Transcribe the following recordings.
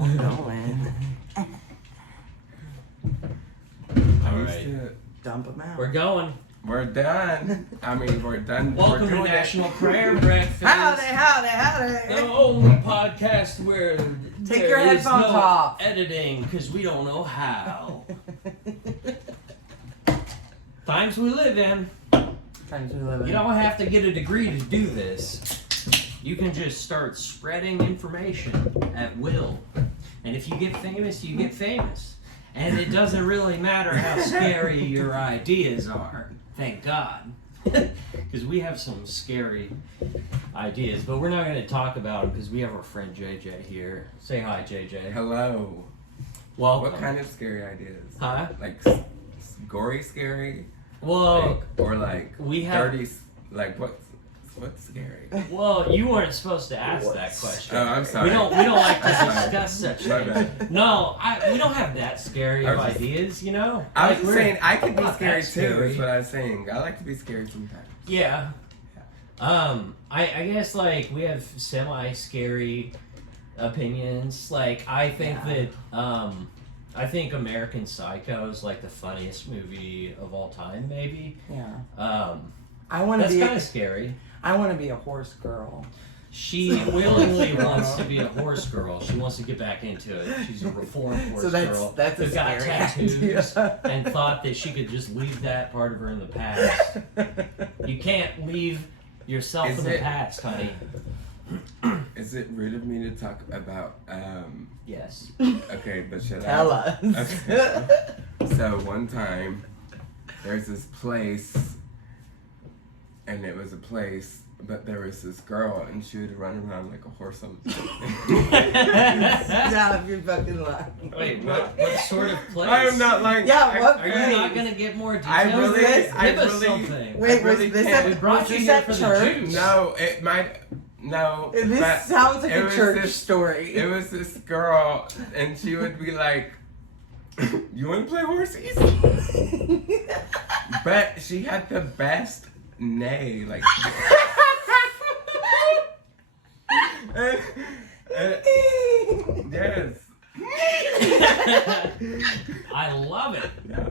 We're going. All Used right. to- Dump them out. We're going. We're done. I mean, we're done. Welcome we're to doing it. National Prayer Breakfast. Howdy, howdy, howdy. The only podcast where Take there your is headphones no off. editing because we don't know how. Times we live in. Times we live in. You don't have to get a degree to do this. You can just start spreading information at will. And if you get famous, you get famous. And it doesn't really matter how scary your ideas are. Thank God. Because we have some scary ideas. But we're not going to talk about them because we have our friend JJ here. Say hi, JJ. Hello. Welcome. What kind of scary ideas? Huh? Like gory scary? Well, Like, or like we have... dirty? Like what's scary? Well, you weren't supposed to ask that question. Oh, I'm sorry. We don't like to I'm sorry. discuss such My things. bad. No, we don't have that scary I of was just- ideas, you know? I was Like, just we're saying I could be not scary that too. scary. Is what I was saying. I like to be scary sometimes. Yeah. I guess like we have semi-scary opinions. Like I think Yeah. that I think American Psycho is like the funniest movie of all time, maybe. Yeah. I want to That's be. kind of scary. I want to be a horse girl. She willingly wants to be a horse girl. She wants to get back into it. She's a reformed horse So girl that's a who got scary tattoos idea. and thought that she could just leave that part of her in the past. You can't leave yourself Is in the it- past, honey. Is it rude of me to talk about? Yes. Okay, but should Tell I? us. Okay. So one time, there's this place, and it was a place, but there was this girl, and she would run around like a horse on the street. Stop, you're fucking lying. Wait, what sort of place? I am not like. Yeah, what Are you not going to get more details? I really, this? I Give us really, something. Wait, I really was this can't. We at, brought was you this here at for the church? juice. No, it might. No. This but sounds like it a was church this- story. It was this girl, and she would be like, "You want to play horses?" But she had the best neigh, like. and, yes. I love it. Yeah.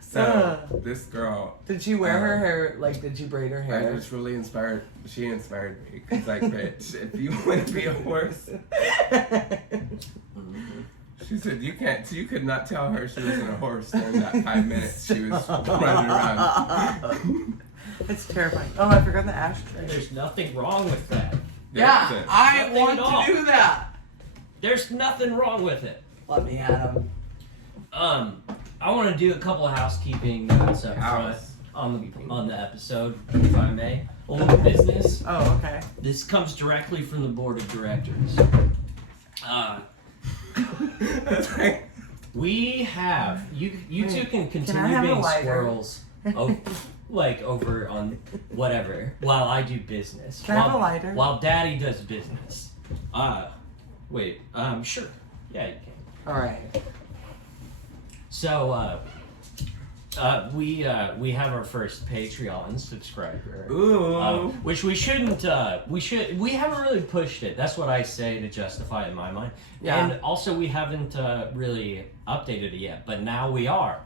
So this girl, Did she wear her hair, like, did she braid her I hair? just really inspired. She inspired me because, like, bitch, if you want to be a horse, she said you can't. You could not tell her she wasn't a horse during that 5 minutes she was running around. It's terrifying. Oh, I forgot the ashtray. There's nothing wrong with that. Yeah, There I Nothing want at all. to do that. There's nothing wrong with it. Let me at him. I want to do a couple of housekeeping notes up front on the episode, if I may. A little business. Oh, okay. This comes directly from the board of directors. We have you two can I continue have a being lighter? squirrels, like over on whatever while I do business. Can I have a lighter? While Daddy does business. Wait. Sure. Yeah, you can. All right. So, we have our first Patreon subscriber. Ooh. Which we shouldn't, we haven't really pushed it. That's what I say to justify it in my mind. Yeah. And also we haven't, really updated it yet, but now we are.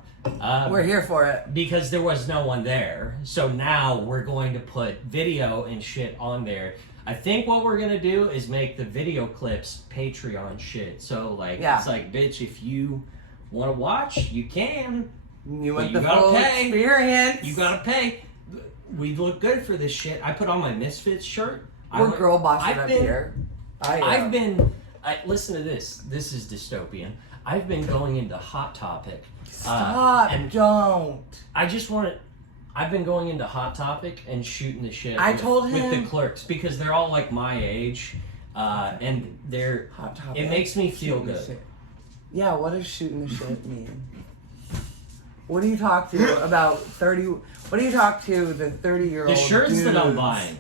We're here for it. Because there was no one there. So now we're going to put video and shit on there. I think what we're gonna do is make the video clips Patreon shit. So like, Yeah. it's like, bitch, if you want to watch, you can. You want you the gotta full pay. experience. You gotta pay. We look good for this shit. I put on my Misfits shirt. We're girl bossing I've up been- here. Listen to this. This is dystopian. I've been going into Hot Topic. Stop! and Don't. I just want to. I've been going into Hot Topic and shooting the shit. I with, told with him- the clerks because they're all like my age, and they're. Hot topic. It makes me feel Shooting the good. shit. Yeah, what does shooting the shit mean? What do you talk to about 30? What do you talk to the 30-year-old? The shirts that I'm buying.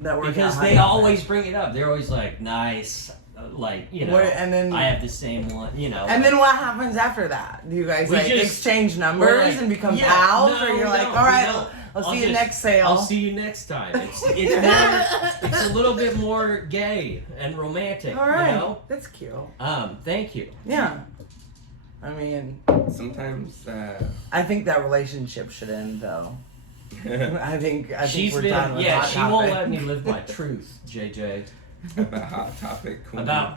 That work Because at they Hot always bring it up. They're always like, nice, like, you know, And then I have the same one, you know. And then what happens after that? Do you guys We like just- exchange numbers we're like- and become yeah, pals, no, or you're like, no, all right, we don't. I'll see you next sale. I'll see you next time. It's a little bit more gay and romantic. All right. You know? That's cute. Thank you. Yeah. I mean, Sometimes, I think that relationship should end, though. I think She's we're been, done with yeah, Hot she won't Topic. let me live my truth, JJ. about Hot Topic Queen. About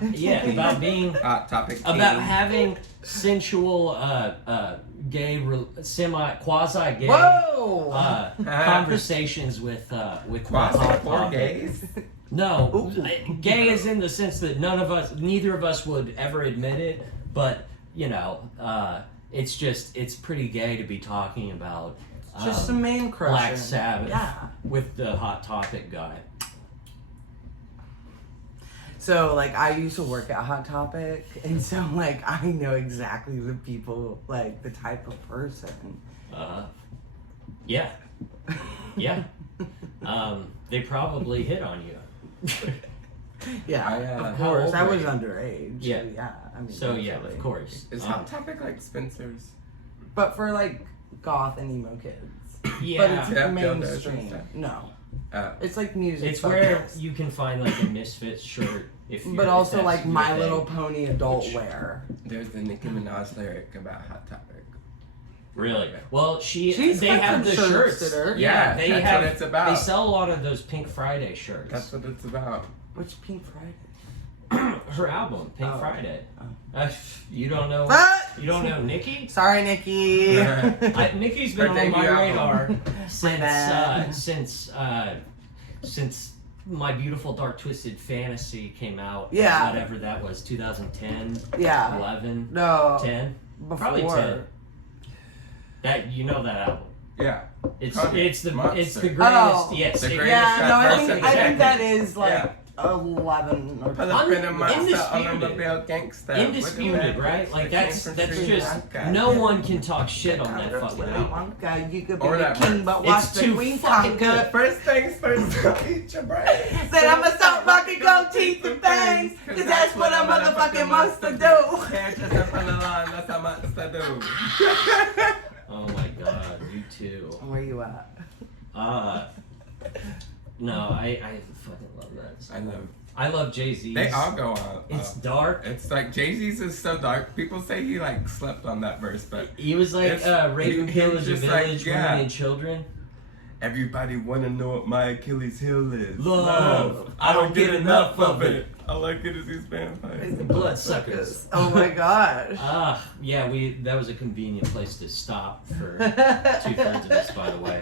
being, Hot Topic King. about having sensual, quasi-gay Whoa! conversations with my Quasi hot for topic. gays. No, Ooh. gay is in the sense that neither of us would ever admit it, but you know, it's pretty gay to be talking about Just some man crushing. Black Sabbath Yeah. with the Hot Topic guy. So, like, I used to work at Hot Topic, and so, like, I know exactly the people, like, the type of person. Yeah, yeah. They probably hit on you. Yeah, of of how course. old I were was you? underage. Yeah. Yeah. I mean, So yeah, naturally. of course. Is Hot Topic like Spencer's? But for, like, goth and emo kids. Yeah, But it's Yeah, dildos and mainstream. stuff. No. Oh. It's like music. it's where focused. you can find like a Misfits shirt if you're, But also, if that's like, your My thing. Little Pony adult Which- wear. There's the Nicki Minaj lyric about Hot Topic. Really? Well, She's they got have some the shirts shirts. that are- Yeah, they that's have. what it's about. They sell a lot of those Pink Friday shirts. That's what it's about. Which Pink Friday? Her album, Pink Oh. Friday. Oh. You don't know? What? You don't know Nikki? Sorry, Nikki. Nikki's been Her on my debut album. radar bad. since My Beautiful Dark Twisted Fantasy came out. Yeah. Whatever that was, 2010, Yeah. 11, No. 10. Before. Probably 10. That you know that album. Yeah. It's Kanye, it's the Monster. greatest. Oh. Yes. The it- greatest Yeah, no, I That think, person I think that jacket. is like Yeah. 11 or Pull up in a monster on a Undisputed. mobile gangster. Indisputed, right? Like that's just no one can talk shit on that fucking album. You could be Or the that king, verse. but watch It's the too queen fucking conquer. good. First things first, go eat your brains. Said I'ma start fucking gold teeth and fangs, cause that's what a motherfucking monster do. Hair just up on the line, that's a monster do. Oh my god, you too. Where you at? No, I fucking love that song. I love. I love Jay-Z's. They all go on. It's dark. It's like Jay-Z's is so dark. People say he like slept on that verse, but He was like It's- raping, he pillage, was a just like, village, yeah. women and children. everybody wanna know what my Achilles heel is. Love. I don't get enough of it. All I get is these vampires. Bloodsuckers. Oh my gosh. Yeah, that was a convenient place to stop for 2/3 of this, by the way.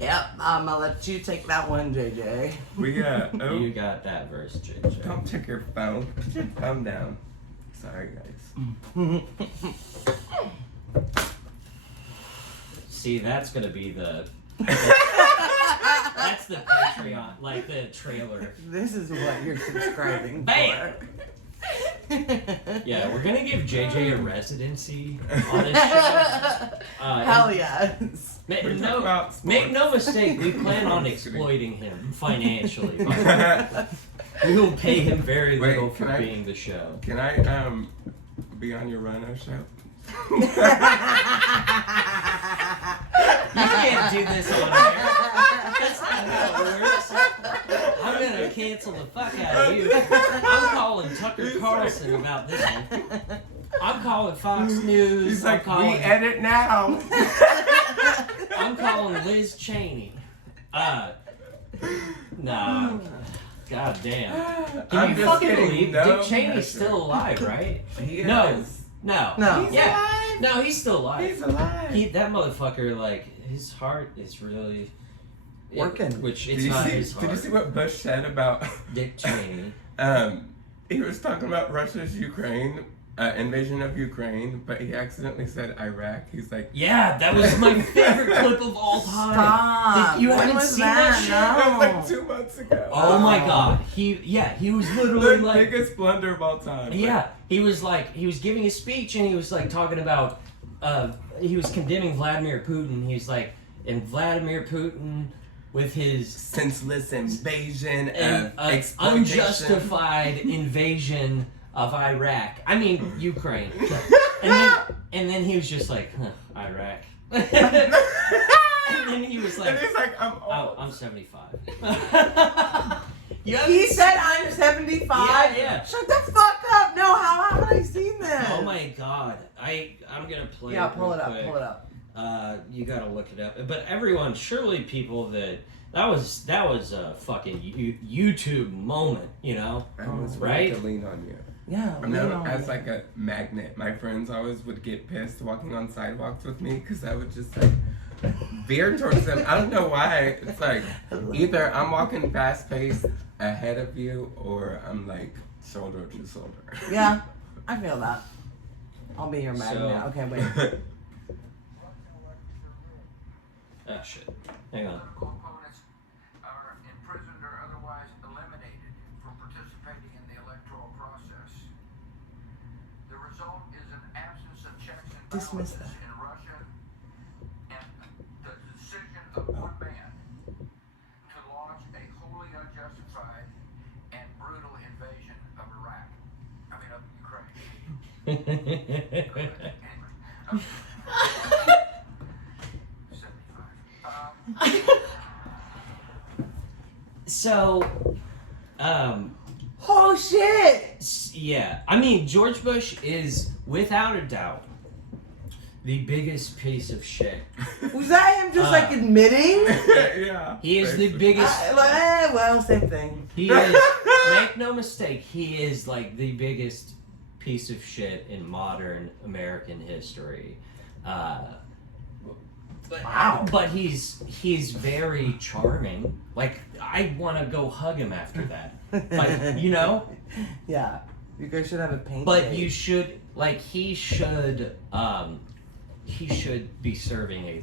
Yep, I'm gonna let you take that one, JJ. We got. Oh, You got that verse, JJ. don't check your phone. Put your phone down. Sorry, guys. See, that's gonna be the. That's the Patreon, like the trailer. This is what you're subscribing Bam! for. Yeah, we're gonna give JJ a residency on this show. Hell yes. We talk about sports. Make no mistake, we plan on exploiting him financially. We will pay him very Wait, little for can I- being the show. Can I be on your Rhino show? You can't do this on air. That's not how it works. I'm gonna cancel the fuck out of you. I'm calling Tucker Carlson about this one. I'm calling Fox News. He's I'm like, we calling. edit now. I'm calling Liz Cheney. Nah. God damn. Can I'm you just fucking kidding. believe No Dick Cheney's pressure. still alive, right? He No. is. No. No. He's Yeah. alive. No, he's still alive. He's alive. That motherfucker, like, his heart is really Working. Which Did it's you not see? his Did heart. you see what Bush said about? Dick Cheney. He was talking about Russia's Ukraine invasion of Ukraine, but he accidentally said Iraq. He's like, Yeah, that was my favorite clip of all time. Stop. You When haven't was seen that? shit? that was like No. 2 months ago. Oh my god. He was literally The like, biggest blunder of all time. yeah, he was giving a speech and he was like talking about, he was condemning Vladimir Putin. He's like, and Vladimir Putin with his Senseless invasion an of exploitation. unjustified invasion of Iraq. I mean Ukraine. And then he was just like, huh, Iraq. And then he was like, And he's like, I'm oh, old. I'm 75. You He said I'm 75. Yeah. Shut the fuck up. No, how haven't I seen this? Oh my god. I'm gonna play Yeah, it pull real it up. quick. Pull it up. You gotta look it up. But everyone, surely people that was a fucking YouTube moment, you know? I was Right? ready to lean on you. Yeah. I'm lean known on as it. like a magnet. My friends always would get pissed walking on sidewalks with me because I would just like veer towards them. I don't know why. It's like either I'm walking fast paced ahead of you or I'm like shoulder to shoulder. Yeah, I feel that. I'll be your magnet. So- Okay, wait. Oh shit. Hang on. Opponents are imprisoned or otherwise eliminated from participating in the electoral process. The result is an absence of checks and Dismiss balances in Russia and the decision of one man to launch a wholly unjustified and brutal invasion of Iraq. I mean, of Ukraine. Anyway, 75. So, Oh shit! yeah. I mean, George Bush is, without a doubt, the biggest piece of shit. Was that him just like admitting? Yeah. He is the biggest. Well, same thing. He is. Make no mistake. He is like the biggest piece of shit in modern American history. Wow. But he's very charming. Like I want to go hug him after that. Like you know. Yeah. You guys should have a paint. But date. you should like he should be serving a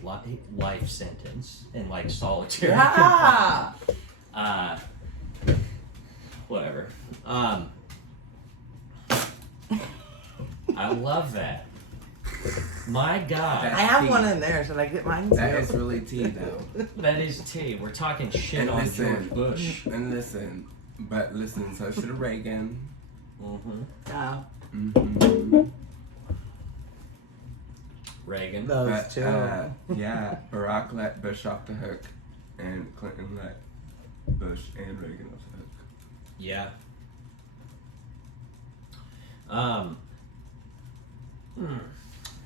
life sentence in like solitary Yeah. confinement. Whatever. I love that. My God, I have one in there. Should I get mine too? That is really tea though. that is tea. We're talking shit And on listen, George Bush. And listen, so should have Reagan. Mm-hmm. Yeah. Mm-hmm. Reagan. Those two. Yeah, Barack let Bush off the hook, and Clinton let Bush and Reagan off the hook. Yeah.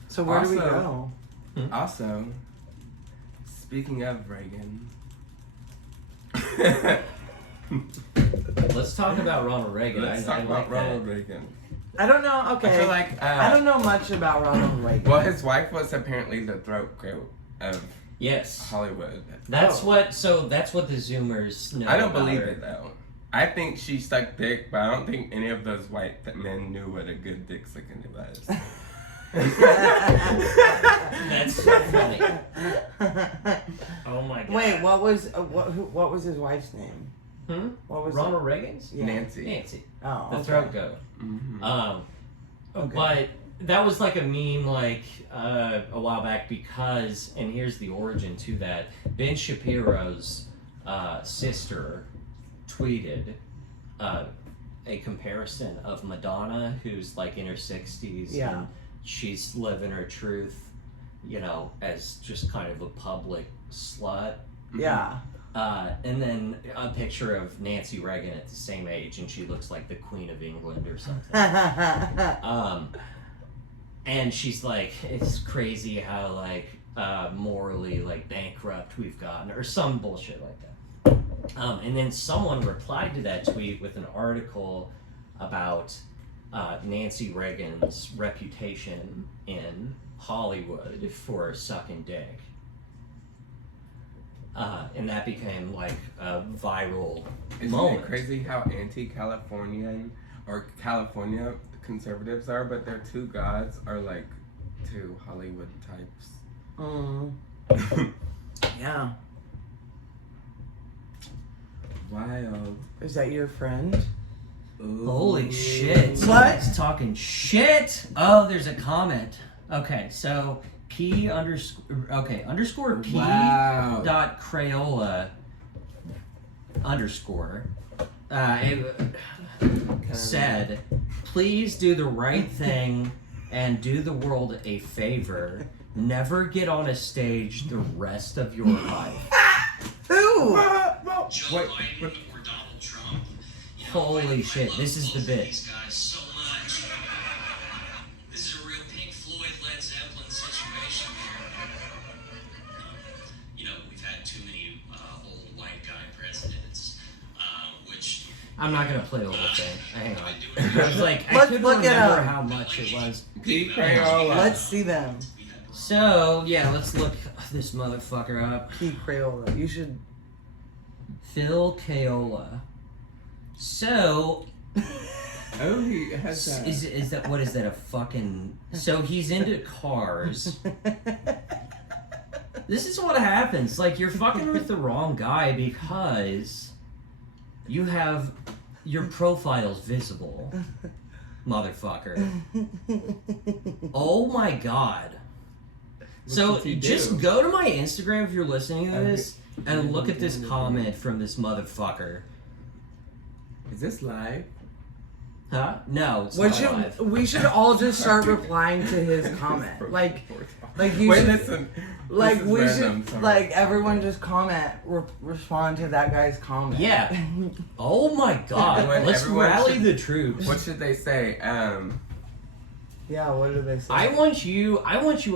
So where do we Also- go? Also, speaking of Reagan, Let's talk about Ronald Reagan. let's I talk like about that. Ronald Reagan. I don't know. Okay. I feel like I don't know much about Ronald Reagan. Well, his wife was apparently the throat goat of Yes. Hollywood. That's Oh. what. So that's what the Zoomers know. I don't about believe her. it though. I think she sucked dick, but I don't think any of those white men knew what a good dick sucking was. That's so funny. Oh my God. Wait, what was his wife's name? Hmm? What was Ronald Reagan's? Yeah. Nancy. Nancy. Oh, The okay. throat goat. Mhm. Okay. But that was like a meme like a while back because, and here's the origin to that. Ben Shapiro's sister tweeted a comparison of Madonna, who's like in her 60s. Yeah. And she's living her truth, you know, as just kind of a public slut. Yeah. And then a picture of Nancy Reagan at the same age, and she looks like the Queen of England or something. And she's like, it's crazy how like morally like bankrupt we've gotten, or some bullshit like that. And then someone replied to that tweet with an article about Nancy Reagan's reputation in Hollywood for sucking dick. And that became like a viral Isn't moment. it crazy how anti-Californian or California conservatives are, but their two gods are like two Hollywood types? Yeah. Wild. Is that your friend? Ooh. Holy shit. What? Someone's talking shit. Oh, there's a comment. Okay, so P underscore P Wow. dot Crayola underscore said, please do the right thing and do the world a favor never get on a stage the rest of your life. Who? Joe Wait, Biden what? or Donald Trump. You know, Holy shit, love this is the both of bit. These guys so much. This is a real Pink Floyd, Led Zeppelin situation here. You know, we've had too many old white guy presidents, which. I'm not gonna play the whole thing. Hang on. I do it. I was like, I Let's couldn't look it remember up. how much it was. Pete Crayola. Let's see them. So, yeah, let's look this motherfucker up. Pete Crayola. You should. Phil Caola. So, Oh, he has that. is that, what is that, a fucking... So he's into cars. This is what happens. Like, you're fucking with the wrong guy because you have your profiles visible, motherfucker. Oh my god. So does he just do? go to my Instagram if you're listening to Okay. this and look at this comment from this motherfucker. Is this live? Huh? No, it's What not live. should we should all just start replying to his comment? Like you Wait, should, listen. like This is we random, should sorry. like everyone just comment respond to that guy's comment. Yeah. Oh my god. Everyone- Let's everyone rally should- the troops. What should they say? Yeah. What did they say? I want you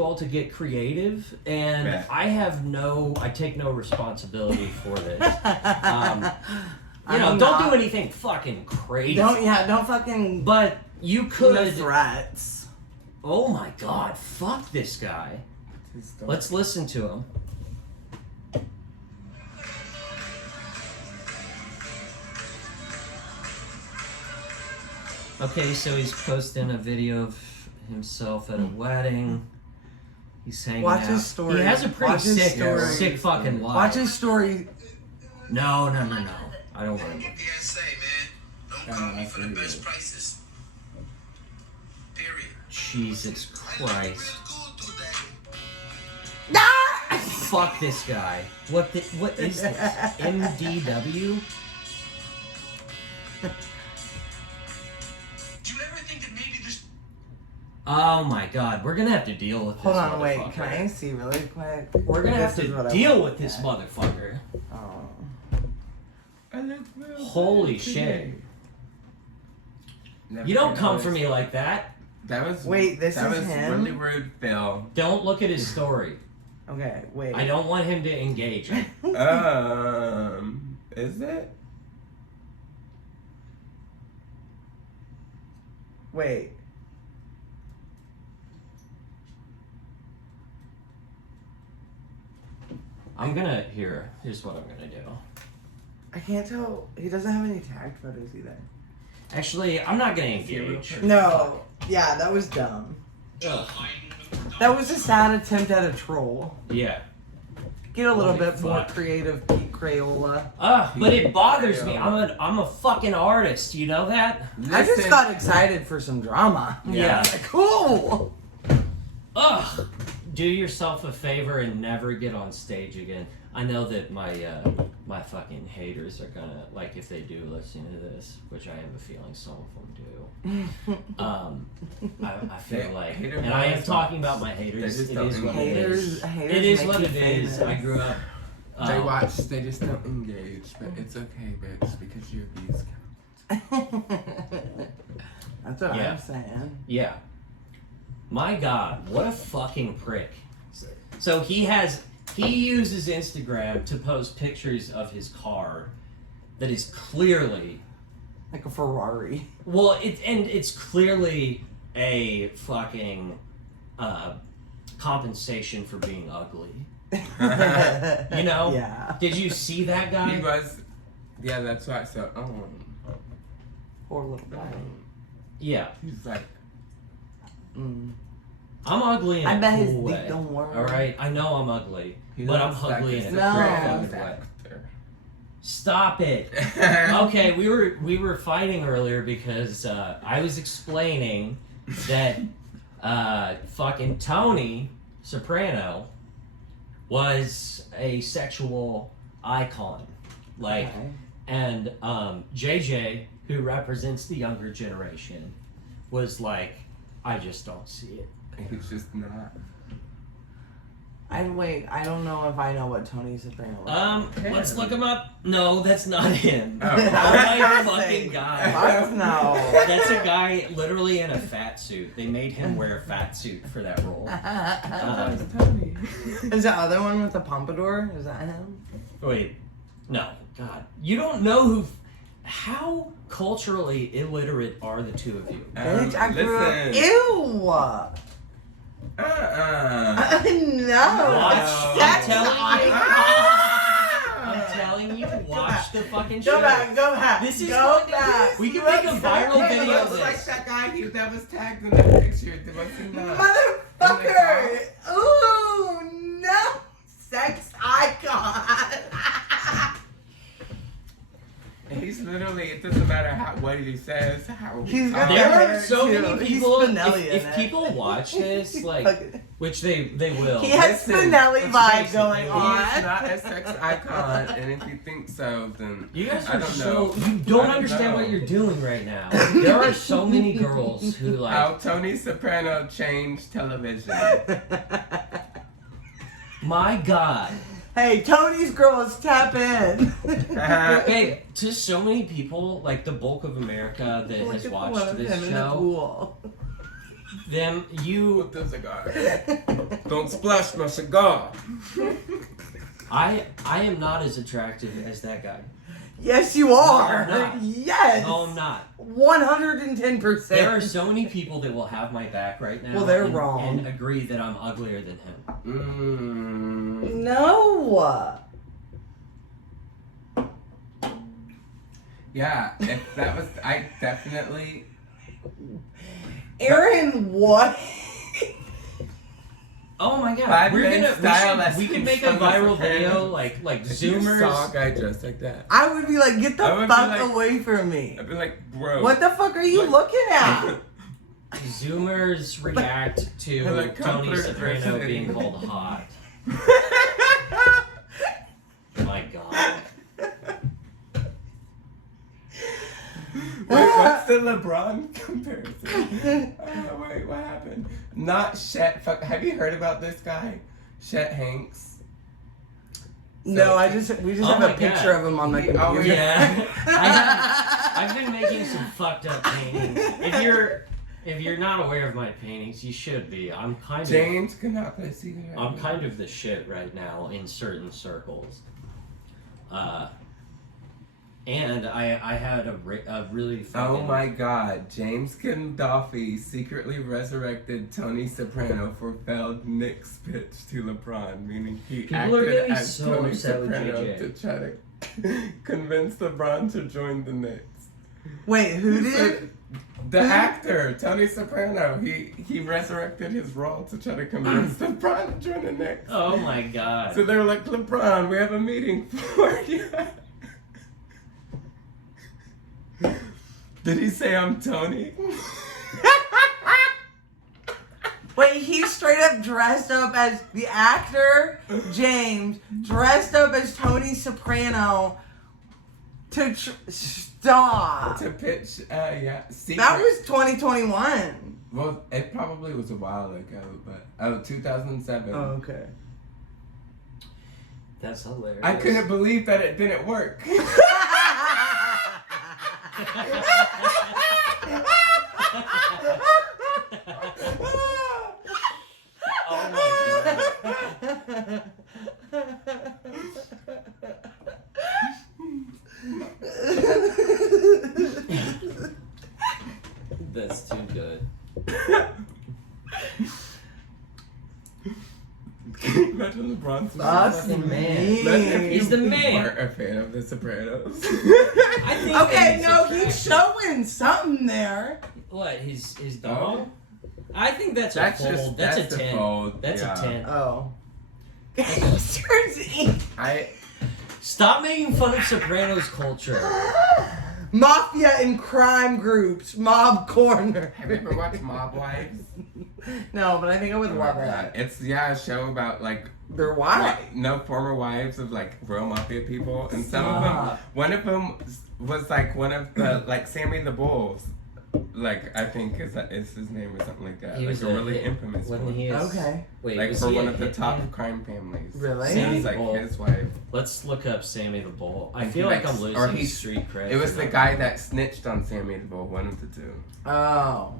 all to get creative, and Yeah. I take no responsibility for this. You know, I'm don't not- do anything fucking crazy. Don't fucking. But you No could. threats. Oh my god, fuck this guy. Let's listen to him. Okay, so he's posting a video of himself at a wedding. He's hanging Watch out. his story. He has a pretty Watch his sick, story. sick fucking life. Watch his story. No. I don't want to. PSA, man. Don't call me for the best prices. Period. Jesus Christ. Ah! Fuck this guy. What is this? MDW? Do you ever think that maybe this Oh my god, we're gonna have to deal with this Hold on, motherfucker. wait. Can I see really quick? We're gonna have This is what to I deal want with this at. motherfucker. Oh. I look real Holy good shit. today. Never You don't gonna come notice. for me like that. That was Wait, this that is was him? really rude, Phil. Don't look at his story. Okay, wait. I don't want him to engage. Is it? Wait. I'm gonna here's what I'm gonna do. I can't tell. He doesn't have any tagged photos either. Actually, I'm not gonna engage. No. Yeah, that was dumb. Ugh. That was a sad attempt at a troll. Yeah. Get a little Holy bit more fuck. creative, Pete Crayola. But it bothers me. I'm a fucking artist. You know that? I just got excited for some drama. Yeah. Like, cool. Ugh. Do yourself a favor and never get on stage again. I know that my fucking haters are gonna, like, if they do listen to this, which I have a feeling some of them do. I feel Yeah, like, hater and I am boys talking don't- about my haters. they just It don't is what it engage. is. Haters It is make what you it is. famous. I grew up. They watch, they just don't engage, but it's okay, bitch, because your views count. That's what Yeah. I'm saying. Yeah. My God, what a fucking prick. So he uses Instagram to post pictures of his car that is clearly, Like a Ferrari. well, it's clearly a fucking compensation for being ugly. You know? Yeah. Did you see that guy? He was, yeah, that's right. So, Poor little guy. Yeah. he's like, Mm. I'm ugly in a I bet his cool dick way. don't work. All right, I know I'm ugly, he but I'm looks like ugly a in a No. cool secret way. actor. Stop it. Okay, we were fighting earlier because I was explaining that fucking Tony Soprano was a sexual icon, like, Okay. and JJ, who represents the younger generation, was like, I just don't see it. He's just not. I don't know if I know what Tony Soprano looks like. Let's look him up. No, that's not him. Oh. Oh my Fuck's fucking sake. god. Fuck no. That's a guy literally in a fat suit. They made him wear a fat suit for that role. Tony. Is the other one with the pompadour? Is that him? Wait, no, God, you don't know who. How culturally illiterate are the two of you? Bitch, I grew up. Listen. Ew! Uh-uh. No. Watch. That's I'm telling you, watch the fucking Go show. back, go back. This is go going- back. we can make a viral He video of looks like this. that guy that was tagged in the picture. Was he not? Motherfucker! Ooh, no! Sex icon! He's literally, it doesn't matter what he says, how He's got talks. There hair, are so too. many He's people. Spinelli in If it. people watch this, like, which they will. He has Listen, Spinelli let's vibe face it, going he He's on. not a sex icon, and if you think so, then You guys I are don't so know. you I don't don't understand know. what you're doing right now. There are so many girls who like. How Tony Soprano changed television. My God. Hey, Tony's girls tap in. Babe, to so many people, like the bulk of America that Look has at the one watched of this him in the show, pool. them, you, With the cigar. Don't splash my cigar. I am not as attractive as that guy. Yes, you are. No, I'm not. Yes. No, I'm not. 110%. There are so many people that will have my back right now. Well, they're and, wrong. And agree that I'm uglier than him. No. Yeah, if that was, I definitely. Aaron, what? Oh my God, 5 we're minutes gonna style we lessons can make a from the viral Sopranos. video like If you saw a Zoomers. guy dressed like that, I would be like, get the I would be fuck like- away from me. I'd be like, bro. What the fuck are you Like- looking at? Zoomers react to Like Tony comfort Soprano person. being called hot. My God. Wait, what's the LeBron comparison? Wait, what happened? Not Chet. Fuck. Have you heard about this guy, Chet Hanks? No, we just Oh have my a picture God. of him on my He computer. always- Yeah, I've been making some fucked up paintings. If you're not aware of my paintings, you should be. I'm kind cannot play secret. of the shit right now in certain circles. And I had a really fucking. Oh my God! James Gandolfi secretly resurrected Tony Soprano for failed Knicks pitch to LeBron, meaning he People are acted getting as so Tony upset with Soprano JJ. to try to convince LeBron to join the Knicks. Wait, who did? The actor Tony Soprano, he resurrected his role to try to convince LeBron to join the Knicks. Oh my God. So they were like, LeBron, we have a meeting for you. Did he say I'm Tony? Wait, he straight up dressed up as the actor James, dressed up as Tony Soprano to stop. To pitch, yeah. Secret. That was 2021. Well, it probably was a while ago, but 2007. Oh, okay. That's hilarious. I couldn't believe that it didn't work. Oh my God. That's too good. Can you imagine LeBron's That's fucking man. Imagine if me. He's the you man. weren't a fan of The Sopranos. I think Okay, that no, attractive. he's showing something there. What, his dog? I think that's a That's fold. just That's that's a the 10. fold. That's yeah. a 10. Oh. Gangsters I Stop making fun of Sopranos culture. Mafia and crime groups, mob corner. have you ever watched Mob Wives? No, but I think I would love it. It's a show about like They're wild. no former wives of like real mafia people, and some of them. Stop. One of them was like one of the like Sammy the Bull's like I think is his name or something like that. He Like was a really hit- infamous When one. he is, Okay. Wait, Like was for he one a of the top hitman? crime families. Really? It was like Well, his wife. Let's look up Sammy the Bull. I And feel he, like like, I'm or losing he- street cred. It was for the not guy knowing. that snitched on Sammy the Bull, one of the two. Oh.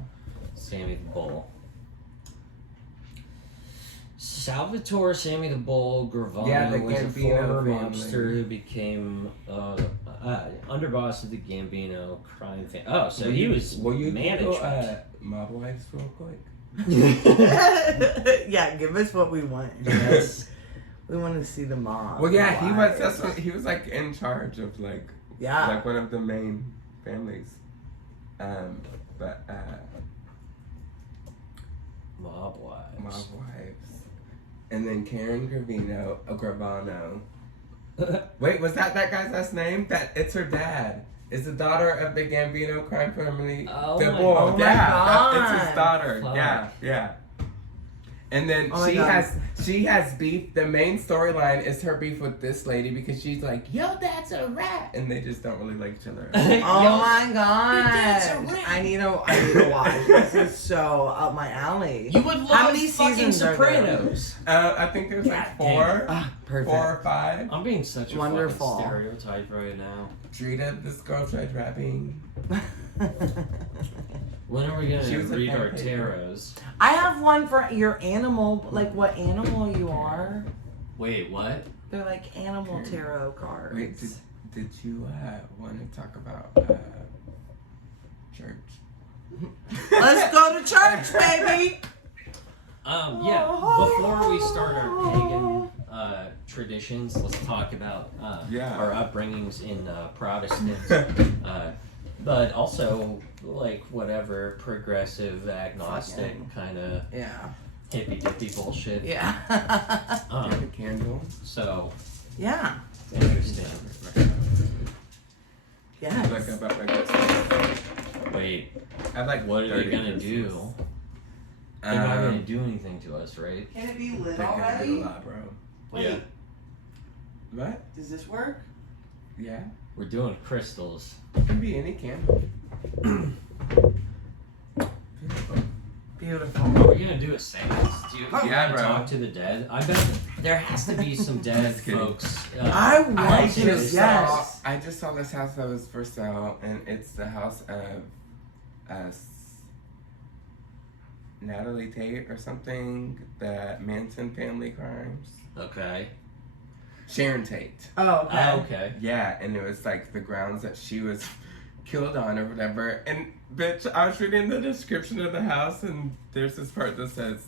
Sammy the Bull. Salvatore Sammy the Bull Gravano Yeah, the was a Gambino former family. mobster who became underboss of the Gambino crime family. Oh, so Will he you- was will you management. Google, mob wives real quick? Yeah, give us what we want. Yes. We want to see the mom. Well, yeah, he was. Why? That's what he was like in charge of Yeah. like one of the main families. But Mob wives. mob wives, and then Karen Gravano. Wait, was that guy's last name? That it's her dad. Is the daughter of the Gambino crime family. Oh the my bull. God. Yeah, it's his daughter. Fuck. Yeah. And then Oh my she God. has beef. The main storyline is her beef with this lady because she's like, "Yo, that's a rat," and they just don't really like each other. Oh my god! dad's a rat. I need to watch. This is so up my alley. You would love How many fucking seasons are there? Sopranos. I think there's like four, Ah, perfect. 4 or 5. I'm being such a Wonderful. fucking stereotype right now. Drita, this girl tried rapping. When are we gonna She was a read our fan tarots? I have one for your animal, like what animal you are. Wait, what? They're like animal tarot cards. Wait, did you want to talk about church? Let's go to church, baby. Yeah. Before we start our pagan traditions, let's talk about Yeah. our upbringings in Protestant, but also like whatever progressive, agnostic Fucking- kind of Yeah. hippy dippy bullshit. Yeah. Get a candle. So Yeah. interesting. Yes. Like about like this. Wait, I like. what are they dirty gonna Christmas. do? They're not gonna Um, do anything to us, right? Can it be lit They're gonna do a already? lot, bro. Wait, Yeah. What? does this work? Yeah. We're doing crystals. It can be any candle. Beautiful. Are we gonna do a seance? Do you Yeah, wanna bro. talk to the dead? I bet there has to be some dead Just kidding. folks. I want I to, just yes. saw. I just saw this house that was for sale, and it's the house of, Natalie Tate or something. The Manson family crimes. Okay. Sharon Tate. Oh, okay. Okay. Yeah, and it was like the grounds that she was killed on or whatever. And bitch, I was reading the description of the house, and there's this part that says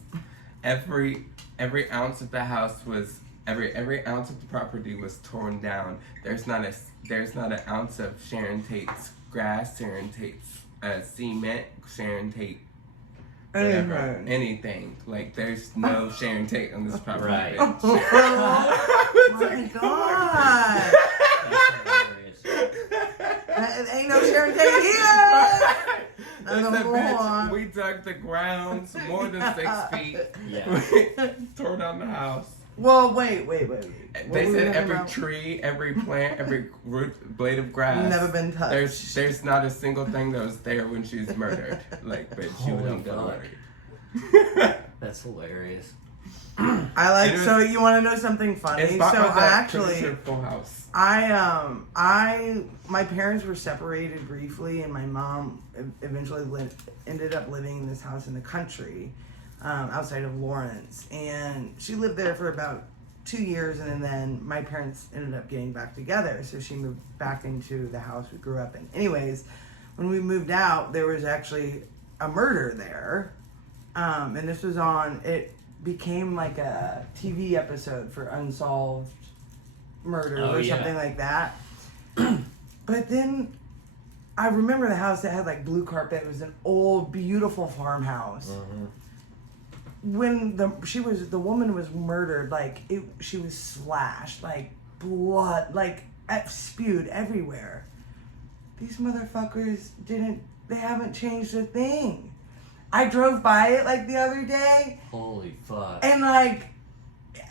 every ounce of the house was every ounce of the property was torn down. There's not an ounce of Sharon Tate's grass, Sharon Tate's cement, Sharon Tate. Whatever, Amen. anything. Like there's no Sharon Tate on this property. Right. bitch. Oh my god. That's hilarious. Ain't no Sharon Tate here. Listen, Number bitch, one. we dug the grounds more than 6 feet. Yeah. We tore down the house. Well, wait. What They were we said talking every about? tree, every plant, every root, blade of grass. Never been touched. There's not a single thing that was there when she was murdered. Like, but she Holy would God. worried. That's hilarious. I like. It was- So you want to know something funny? It's So bought by I that actually, producer Full House. my parents were separated briefly, and my mom eventually ended up living in this house in the country, outside of Lawrence, and she lived there for about 2 years, and then my parents ended up getting back together, so she moved back into the house we grew up in. Anyways, when we moved out, there was actually a murder there, and this was on. It became like a TV episode for unsolved murder Oh, or yeah. something like that. But then I remember the house that had like blue carpet. It was an old, beautiful farmhouse. When the woman was murdered, like she was slashed, like blood, like spewed everywhere. These motherfuckers they haven't changed a thing. I drove by it like the other day, Holy fuck. and like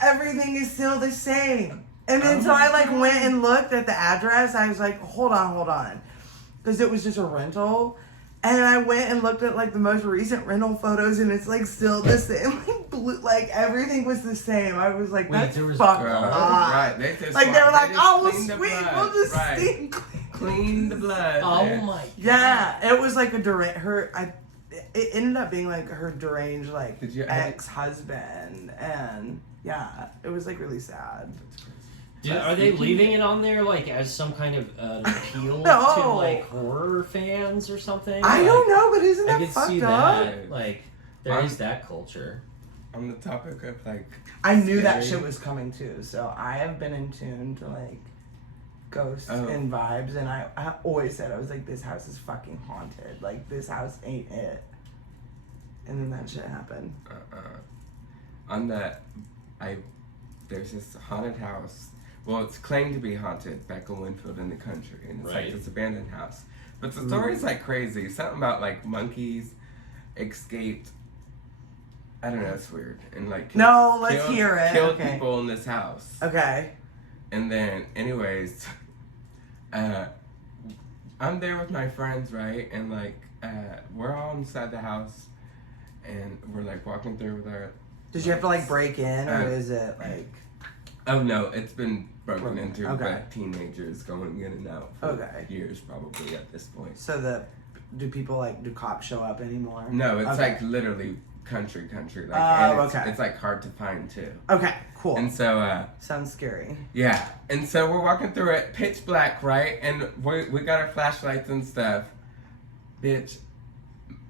everything is still the same. And then so I like went and looked at the address. I was like, hold on, because it was just a rental. And I went and looked at like the most recent rental photos, and it's like still the same. Like blue, like everything was the same. I was like, Wait, that's there was fucked Girl, up. right. They just Like they were like, just oh, well, cleaned the sweet, blood. we'll just Right. steam Clean the blood. Oh man. my god. Yeah, it was like it ended up being like her deranged like Did you- ex-husband, and yeah, it was like really sad. Are they leaving it on there like as some kind of appeal No. to like horror fans or something? I Like, don't know, but isn't I that could fucked see up? that. Like there is that culture. On the topic of like, I knew that scary- shit was coming too, so I have been in tune to like ghosts Oh. and vibes, and I always said, I was like, this house is fucking haunted. Like this house ain't it. And then that shit happened. On that, there's this haunted house. Well, it's claimed to be haunted back in Winfield in the country, and it's Right. like this abandoned house. But the story's like crazy. Something about like monkeys escaped. I don't know. It's weird. And like No, let's hear it. Killed Okay. people in this house. Okay. And then, anyways, I'm there with my friends, right? And like, we're all inside the house, and we're like walking through with our. Did you have to like break in, or Uh, is it like? Oh no, it's been broken Broken, into okay. by teenagers going in and out for Okay. years, probably at this point. So do cops show up anymore? No, it's Okay. like literally country. Like, Oh, and okay. It's like hard to find too. Okay, cool. And so, Sounds scary. yeah, and so we're walking through it, pitch black, right? And we got our flashlights and stuff. Bitch,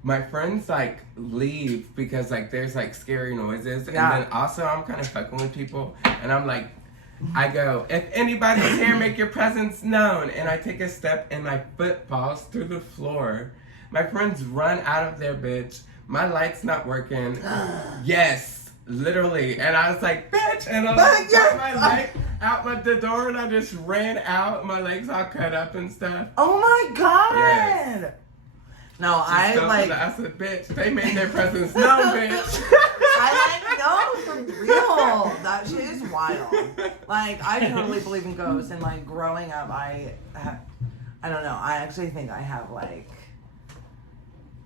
my friends like leave because like there's like scary noises, Yeah. and then also I'm kind of fucking with people, and I'm like, I go, if anybody's here, make your presence known, and I take a step and my foot falls through the floor. My friends run out of there, bitch. My light's not working. Yes, literally, and I was like, bitch, and I like, got my leg out the door, and I just ran out. My legs all cut up and stuff. Oh my god! Yes. No, I I said, bitch, they made their presence known, bitch. I like no, for real. That shit is wild. Like I totally believe in ghosts, and like growing up, I don't know. I actually think I have like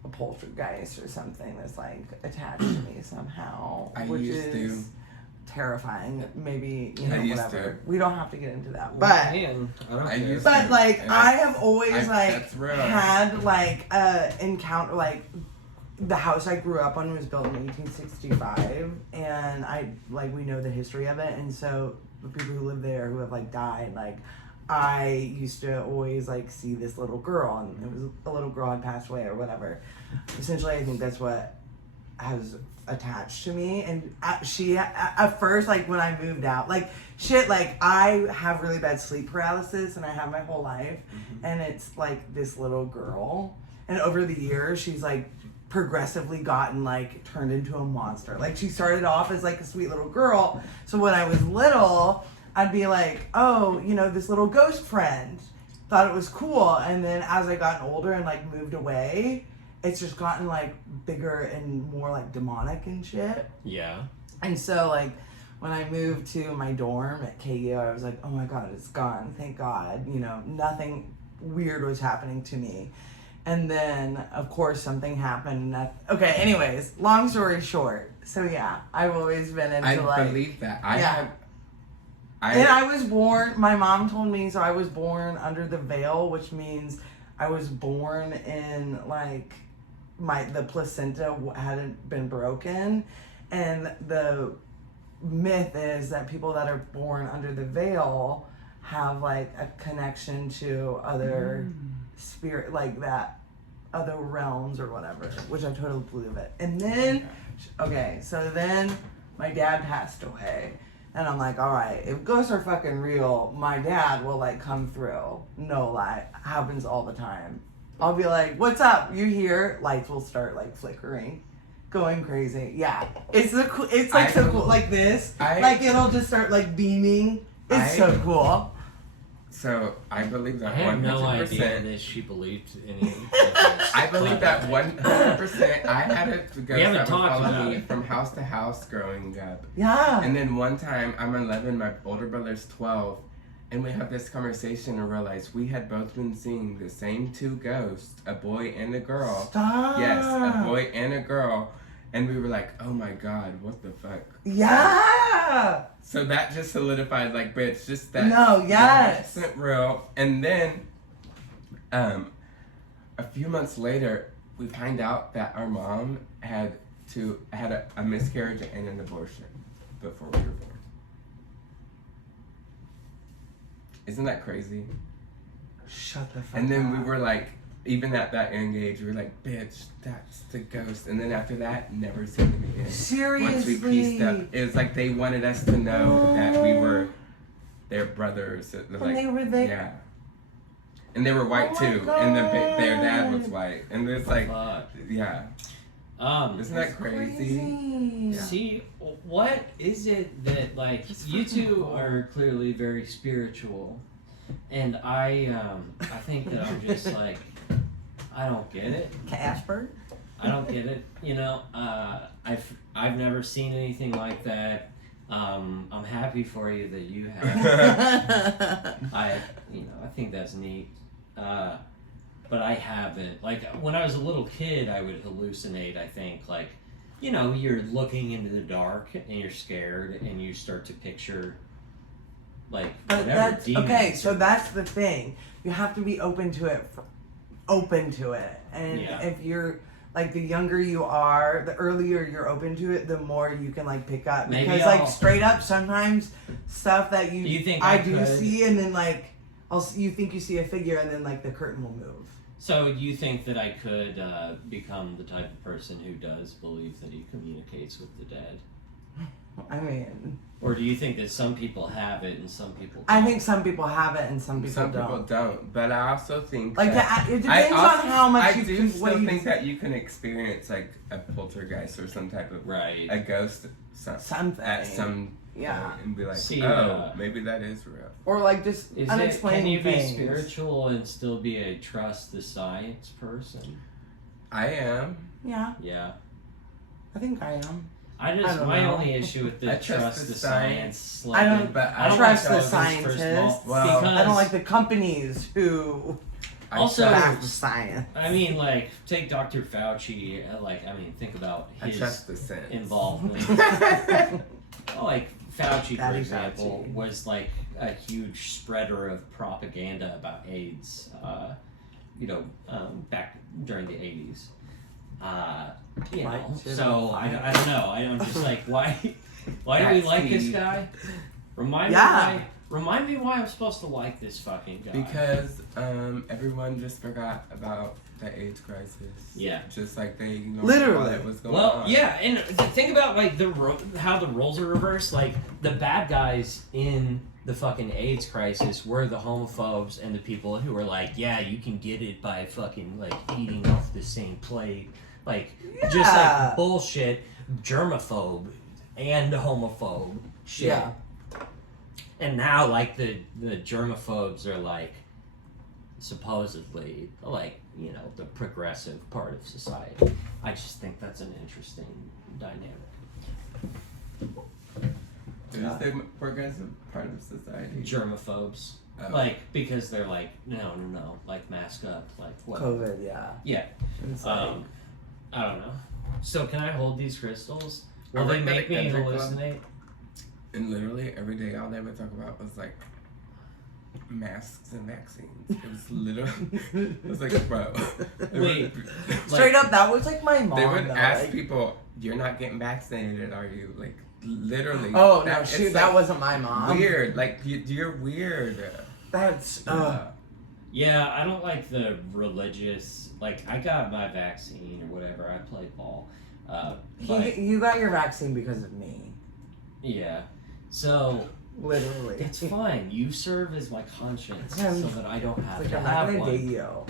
a poltergeist or something that's like attached to me somehow, I which used is to. terrifying. Maybe I used whatever. to. We don't have to get into that, Well, but. man, I don't I care. used But to. like And I have always that's real. had like a encounter like the house I grew up on was built in 1865, and we know the history of it, and so the people who live there who have like died, like I used to always like see this little girl, and it was a little girl had passed away or whatever. Essentially, I think that's what has attached to me, and she at first, like when I moved out, like shit, like I have really bad sleep paralysis, and I have my whole life, and it's like this little girl, and over the years she's like progressively gotten like turned into a monster. Like she started off as like a sweet little girl, so when I was little I'd be like, oh, this little ghost friend, thought it was cool, and then as I gotten older and like moved away, it's just gotten like bigger and more like demonic and shit. Yeah. And so like when I moved to my dorm at KU, I was like, oh my god, it's gone, thank god. Nothing weird was happening to me. And then of course something happened. Okay, anyways, long story short, so yeah, I've always been into I like believe that. and I was born, my mom told me, so I was born under the veil, which means I was born in like the placenta hadn't been broken, and the myth is that people that are born under the veil have like a connection to other spirit, like that other realms or whatever, which I totally believe it. And then so then my dad passed away, and I'm like, all right, if ghosts are fucking real, my dad will like come through. No lie, happens all the time. I'll be like, what's up? You here? Lights will start like flickering, going crazy. Yeah, it's like so cool, like this, like it'll just start like beaming. It's so cool. So I believe that I have 100%. no idea that she believed in it. I believe that 100%. I had a ghost haven't that would talked follow about me it. from house to house growing up. Yeah. And then one time, I'm 11, my older brother's 12, And we had this conversation and realized we had both been seeing the same two ghosts, a boy and a girl. Stop. Yes, a boy and a girl. And we were like, oh my God, what the fuck? Yeah. So that just solidified, like, bitch, just that. No, yes. That isn't real. And then, a few months later, we find out that our mom had a miscarriage and an abortion before we were born. Isn't that crazy? Shut the fuck And then up. we were like, even at that young age, we were like, bitch, that's the ghost. And then after that, never seen them again. Seriously. Once we pieced up, it was like they wanted us to know that we were their brothers. And they were there. Yeah. And they were white Oh my too. And their dad was God. white. And it's like, Fuck. yeah. Isn't That's that crazy? crazy. Yeah. See, what is it that, like, It's you fucking two cool. are clearly very spiritual, and I think that I'm just like, I don't get it. Casper? I don't get it. You know, I've never seen anything like that. I'm happy for you that you have. I think that's neat. But I haven't. Like, when I was a little kid, I would hallucinate, I think. Like, you know, you're looking into the dark and you're scared and you start to picture, like, But whatever that's demons. okay. So that's the thing. You have to be open to it. And Yeah. if you're like, the younger you are, the earlier you're open to it, the more you can like pick up. Maybe Because I'll- like straight up, sometimes stuff that You think I I do could? see, and then like you think you see a figure, and then like the curtain will move. So you think that I could become the type of person who does believe that he communicates with the dead? I mean, Or do you think that some people have it and some people I don't? think some people have it and some people Some don't. people don't. But I also think Like that it depends on how much I you do can still what you- think that you can experience like a poltergeist or some type of Right. a ghost something at some Yeah. point and be like, See, maybe that is real. or like just Is it, unexplained can you things. be spiritual and still be a trust the science person? I am. Yeah, Yeah. I think I am. I I just don't my know. only issue with the I trust the science. I don't- But I don't trust like the all these first scientists. Well, because I don't like the companies who I Also- trust- back the science. I mean, like, take Dr. Fauci. Think about I his trust the sense. involvement. Like Fauci, for Daddy example, Fauci. was like a huge spreader of propaganda about AIDS. Back during the 80s. Right, So I don't know. I'm just like, why do we like this guy? Remind me why I'm supposed to like this fucking guy. Because everyone just forgot about the AIDS crisis. Yeah. Just like they ignored Literally. all that was going Well, on. yeah, and think about like how the roles are reversed. Like the bad guys in the fucking AIDS crisis were the homophobes and the people who were like, yeah, you can get it by fucking like eating off the same plate, like just Yeah. like bullshit, germaphobe and homophobe shit. Yeah. And now like the germaphobes are like supposedly like the progressive part of society. I just think that's an interesting dynamic. Who's the progressive part of society? Germaphobes, Oh. like because they're like no, like mask up, like what? COVID, yeah. Yeah. It's like, I don't know. So can I hold these crystals? Will Are they we make me gonna enter club? hallucinate? And literally every day all they would talk about was like masks and vaccines. It was literally, it was like, bro. Wait, straight up, that was like my mom. They would though, ask like, people, "You're not getting vaccinated, are you?" Like literally. oh no, it's shoot, like that wasn't my mom. weird. Like you're weird. That's Yeah, I don't like the religious. Like I got my vaccine or whatever. I play ball. But you got your vaccine because of me. yeah, so Literally. it's fine. You serve as my conscience, so that I don't have Like, to I'm not have gonna one. date you.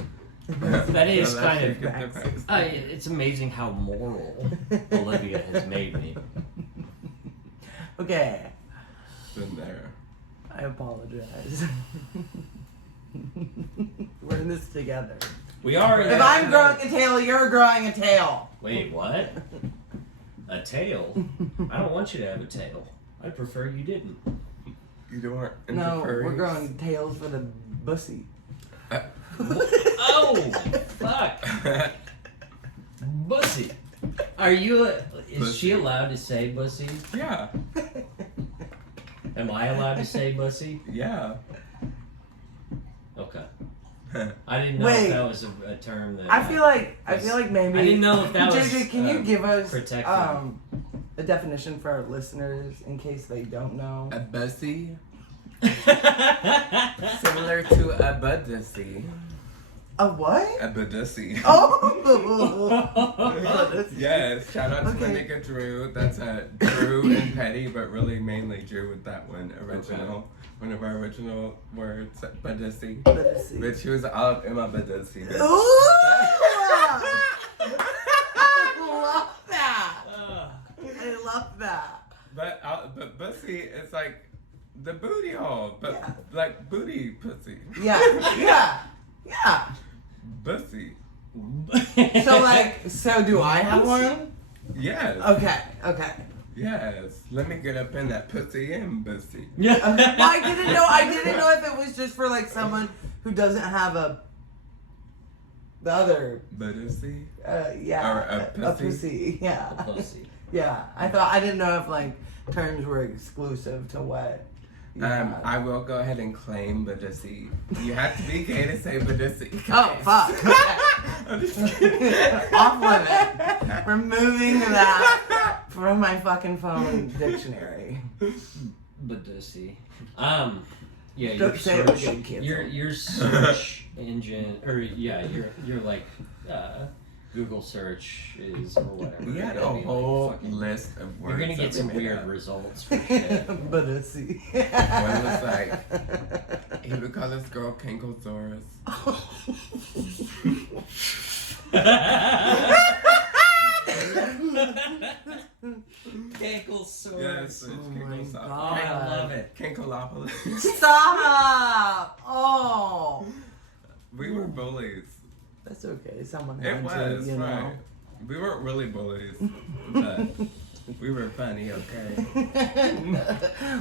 That is So kind that's of- a good difference. It's amazing how moral Olivia has made me. Okay, Been there. I apologize. We're in this together. We are. If I'm growing a tail, you're growing a tail. Wait, what? A tail? I don't want you to have a tail. I prefer you didn't. You don't want into No, we're furries? growing tails for the bussy. Oh, fuck. Bussy. Are you? Is she Bussy. allowed to say bussy? Yeah. Am I allowed to say bussy? Yeah. Okay. I didn't know Wait. if that was a term that. I feel like maybe. I didn't know if that was. JJ, can you give us protected. a definition for our listeners in case they don't know? A bussy, similar to a budussy. A what? A budussy. Oh. Yes, shout out to my Okay. nigga Drew. That's Drew and Petty, but really mainly Drew with that one original. One of our original words, budussy. Bussy. But she was all up in my budussy. Ooh! I love that. I love that. But bussy is like the booty hole, but Yeah. like booty pussy. Yeah. Bussy. So do I have one? Yes. Okay. Yes. Let me get up in that pussy and bussy. Yeah. Well, I didn't know if it was just for like someone who doesn't have the other, Budussy. yeah, Or a a pussy, yeah, Pussy. yeah. I didn't know if like terms were exclusive to what. you had. I will go ahead and claim Budussy. You have to be gay to say Budussy. Oh fuck! I'm just kidding. Off limit. Removing that from my fucking phone dictionary. Budussy. Yeah, Don't your say it search, again, cancel. your search engine, or yeah, your like Google search is or whatever. We had a It'll be, like, whole fucking- list of words. You're gonna that get we some made weird up. results for shit. But it's see. One was like, he would call this girl Kankosaurus. Canklesaurus. Yes, it's Oh my Kankosaurus. God. I love it. Kankolopolis. Stop! Oh, We were bullies. that's okay. Someone It had was, to, you right. know. We weren't really bullies, but we were funny, okay?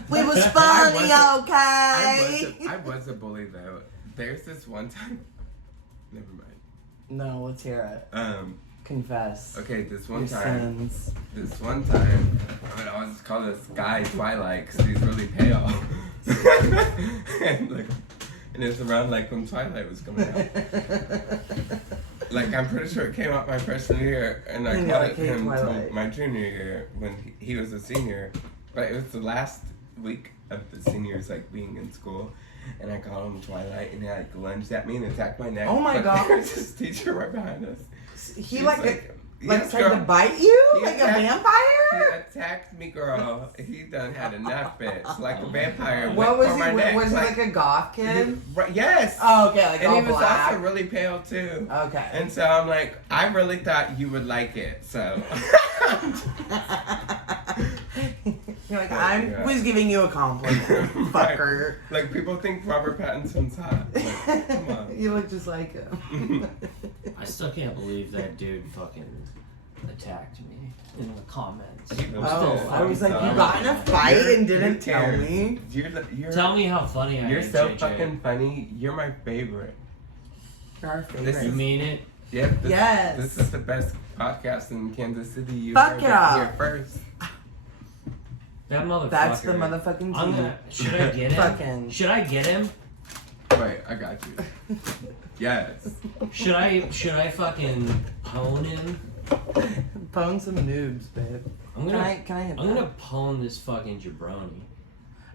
We was funny, I okay? was a bully though. There's this one time. Never mind. No, let's hear it. Confess. Okay, this one Your time. sins. This one time, I would always call this guy Twilight because he's really pale. and it was around like when Twilight was coming out. Like I'm pretty sure it came out my freshman year, and I And you're called like, it "Hey, him Twilight." till my junior year when he was a senior. But it was the last week of the seniors like being in school, and I called him Twilight, and he like lunged at me and attacked my neck. Oh my but God. There was this teacher right behind us. He She's like "Yes, tried to girl." bite you He like a attacked- He vampire. attacked me, girl. He done had enough, bitch. Like a vampire. What went was for he? my neck. Was he like a goth kid? Right, yes. Oh, okay, like and all he was black. also really pale too. Okay. And so I'm like, I really thought you would like it. So. You're like, Yeah. I was giving you a compliment, Right. fucker. Like people think Robert Pattinson's hot. Like, come on. You look just like him. I still can't believe that dude fucking attacked me in the comments. He was Oh, still I was like, fucking you got in a dumb. fight You're- and didn't who tell cares? me? You're, Tell me how funny I You're am, so JJ. fucking funny. You're my favorite. You're our This You favorite. mean it? Yep. Yes. This is the best podcast in Kansas City. You Fuck heard yeah. it here first. That motherfucker. That's the motherfucking I'm tea. gonna. Should I get him? Fucking. Should I get him? Wait, I got you. Yes. Should I fucking pwn him? Pwn some noobs, babe. I'm Can gonna. I hit I'm that? gonna pwn this fucking jabroni.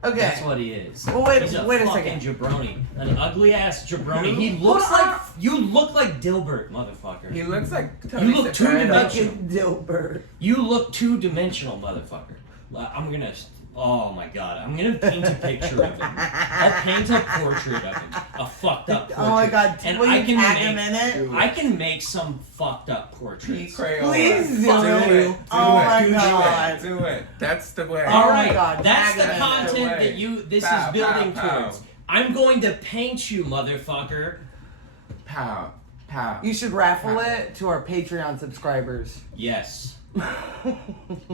Okay. That's what he is. Well, wait He's a a fucking second. jabroni. An ugly ass jabroni. He Hold looks on. like you look like Dilbert, motherfucker. He looks like You look too Soprano. dimensional. Fucking Dilbert. You look two-dimensional, motherfucker. I'm gonna. Oh my god. I'm gonna paint a picture of him. I'll paint a portrait of him. A fucked up portrait. Oh my god, And will I you can tag make. him in it? I can make some fucked up P. portraits. Crayola. Please do Do it. it. Oh my Do it. God. Do it. That's the way. All Oh my right, God, that's tag the him. content Away. that you. This Pow, is building pow, pow. towards. I'm going to paint you, motherfucker. Pow. Pow. You should raffle it to our Patreon subscribers. Yes.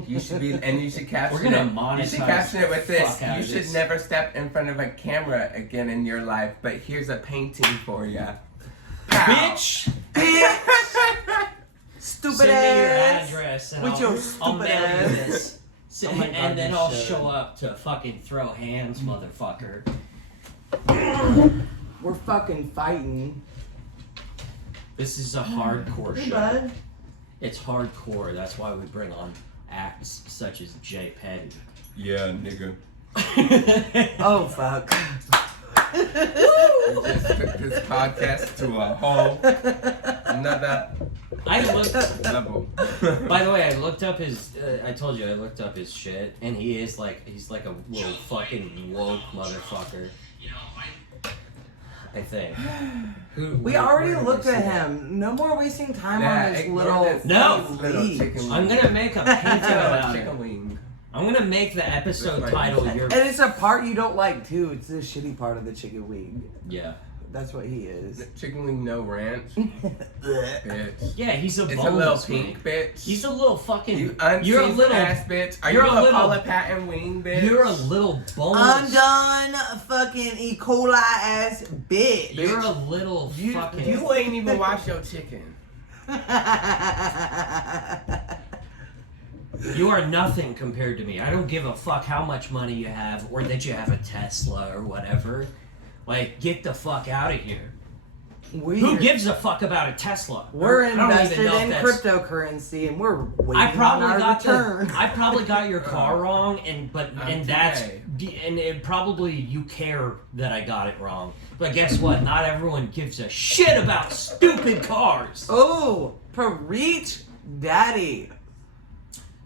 You should be, and you should caption We're gonna it. monetize You should caption it with the this. fuck out You of should this. never step in front of a camera again in your life, but here's a painting for ya. Bitch! Stupid Send me your ass. address and With I'll, your I'll stupid mail you ass. this. Oh my God, And then you I'll should. show up to fucking throw hands, motherfucker. We're fucking fighting. This is a hardcore Hey, show. bud. It's hardcore. That's why we bring on acts such as Jay Petty. Yeah, nigga. Oh, fuck. We just took this podcast to a whole another I looked. level. By the way, I looked up his. I told you I looked up his shit, and he's like a little fucking woke motherfucker. You know, I think. We already looked at him. No more wasting time on this ignore little. this No! little leech. chicken I'm gonna make a painting about it. chicken wing. I'm gonna make the episode That's title right. your. And it's a part you don't like too. It's the shitty part of the chicken wing. Yeah. That's what he is. Chicken wing, no ranch, bitch. Yeah, he's a It's a little boneless pink, wing. bitch. He's a little fucking. You You're a unseasoned little. ass bitch. Are you're you a a little- Paula Patton wing, bitch? You're a little boneless. Undone fucking E. coli ass bitch. You're a little You, fucking. you ain't even wash your chicken. You are nothing compared to me. I don't give a fuck how much money you have or that you have a Tesla or whatever. Like, get the fuck out of here. Who gives a fuck about a Tesla? We're I don't even invested know if in that's- cryptocurrency and we're waiting I probably on our got return. I probably got your car wrong, and that's today. and it probably you care that I got it wrong. But guess what? Not everyone gives a shit about stupid cars. Oh, preach, daddy.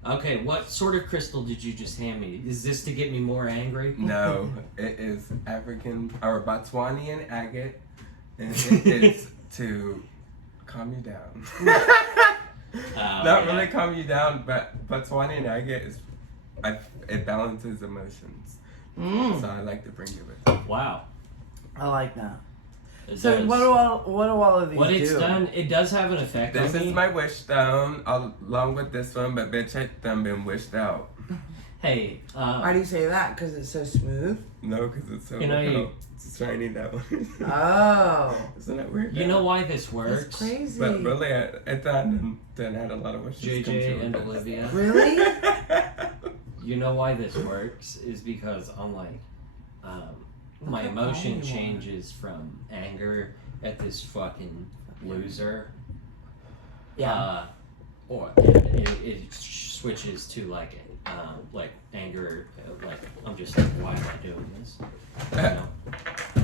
Okay, what sort of crystal did you just hand me? Is this to get me more angry? No, it is African or Botswanian agate, and it is to calm you down. Not really calm you down, but Botswanian agate is, it balances emotions. So I like to bring it with. Wow. I like that. It So does. what do all of these What do? it's done, it does have an effect This on is me. my wish stone, along with this one, but bitch, I done been wished out. Hey, Why do you say that? Because it's so smooth? No, because it's so You know, you- it's shiny that one. Oh. Isn't that weird? you know why this That's works? crazy. But really, I thought then had a lot of wishes come JJ true. and Olivia. Really? You know why this works is because I'm like, my Look how emotion calm you are. changes from anger at this fucking loser. Yeah. Or it switches to like anger. Like I'm just like, why am I doing this? You know?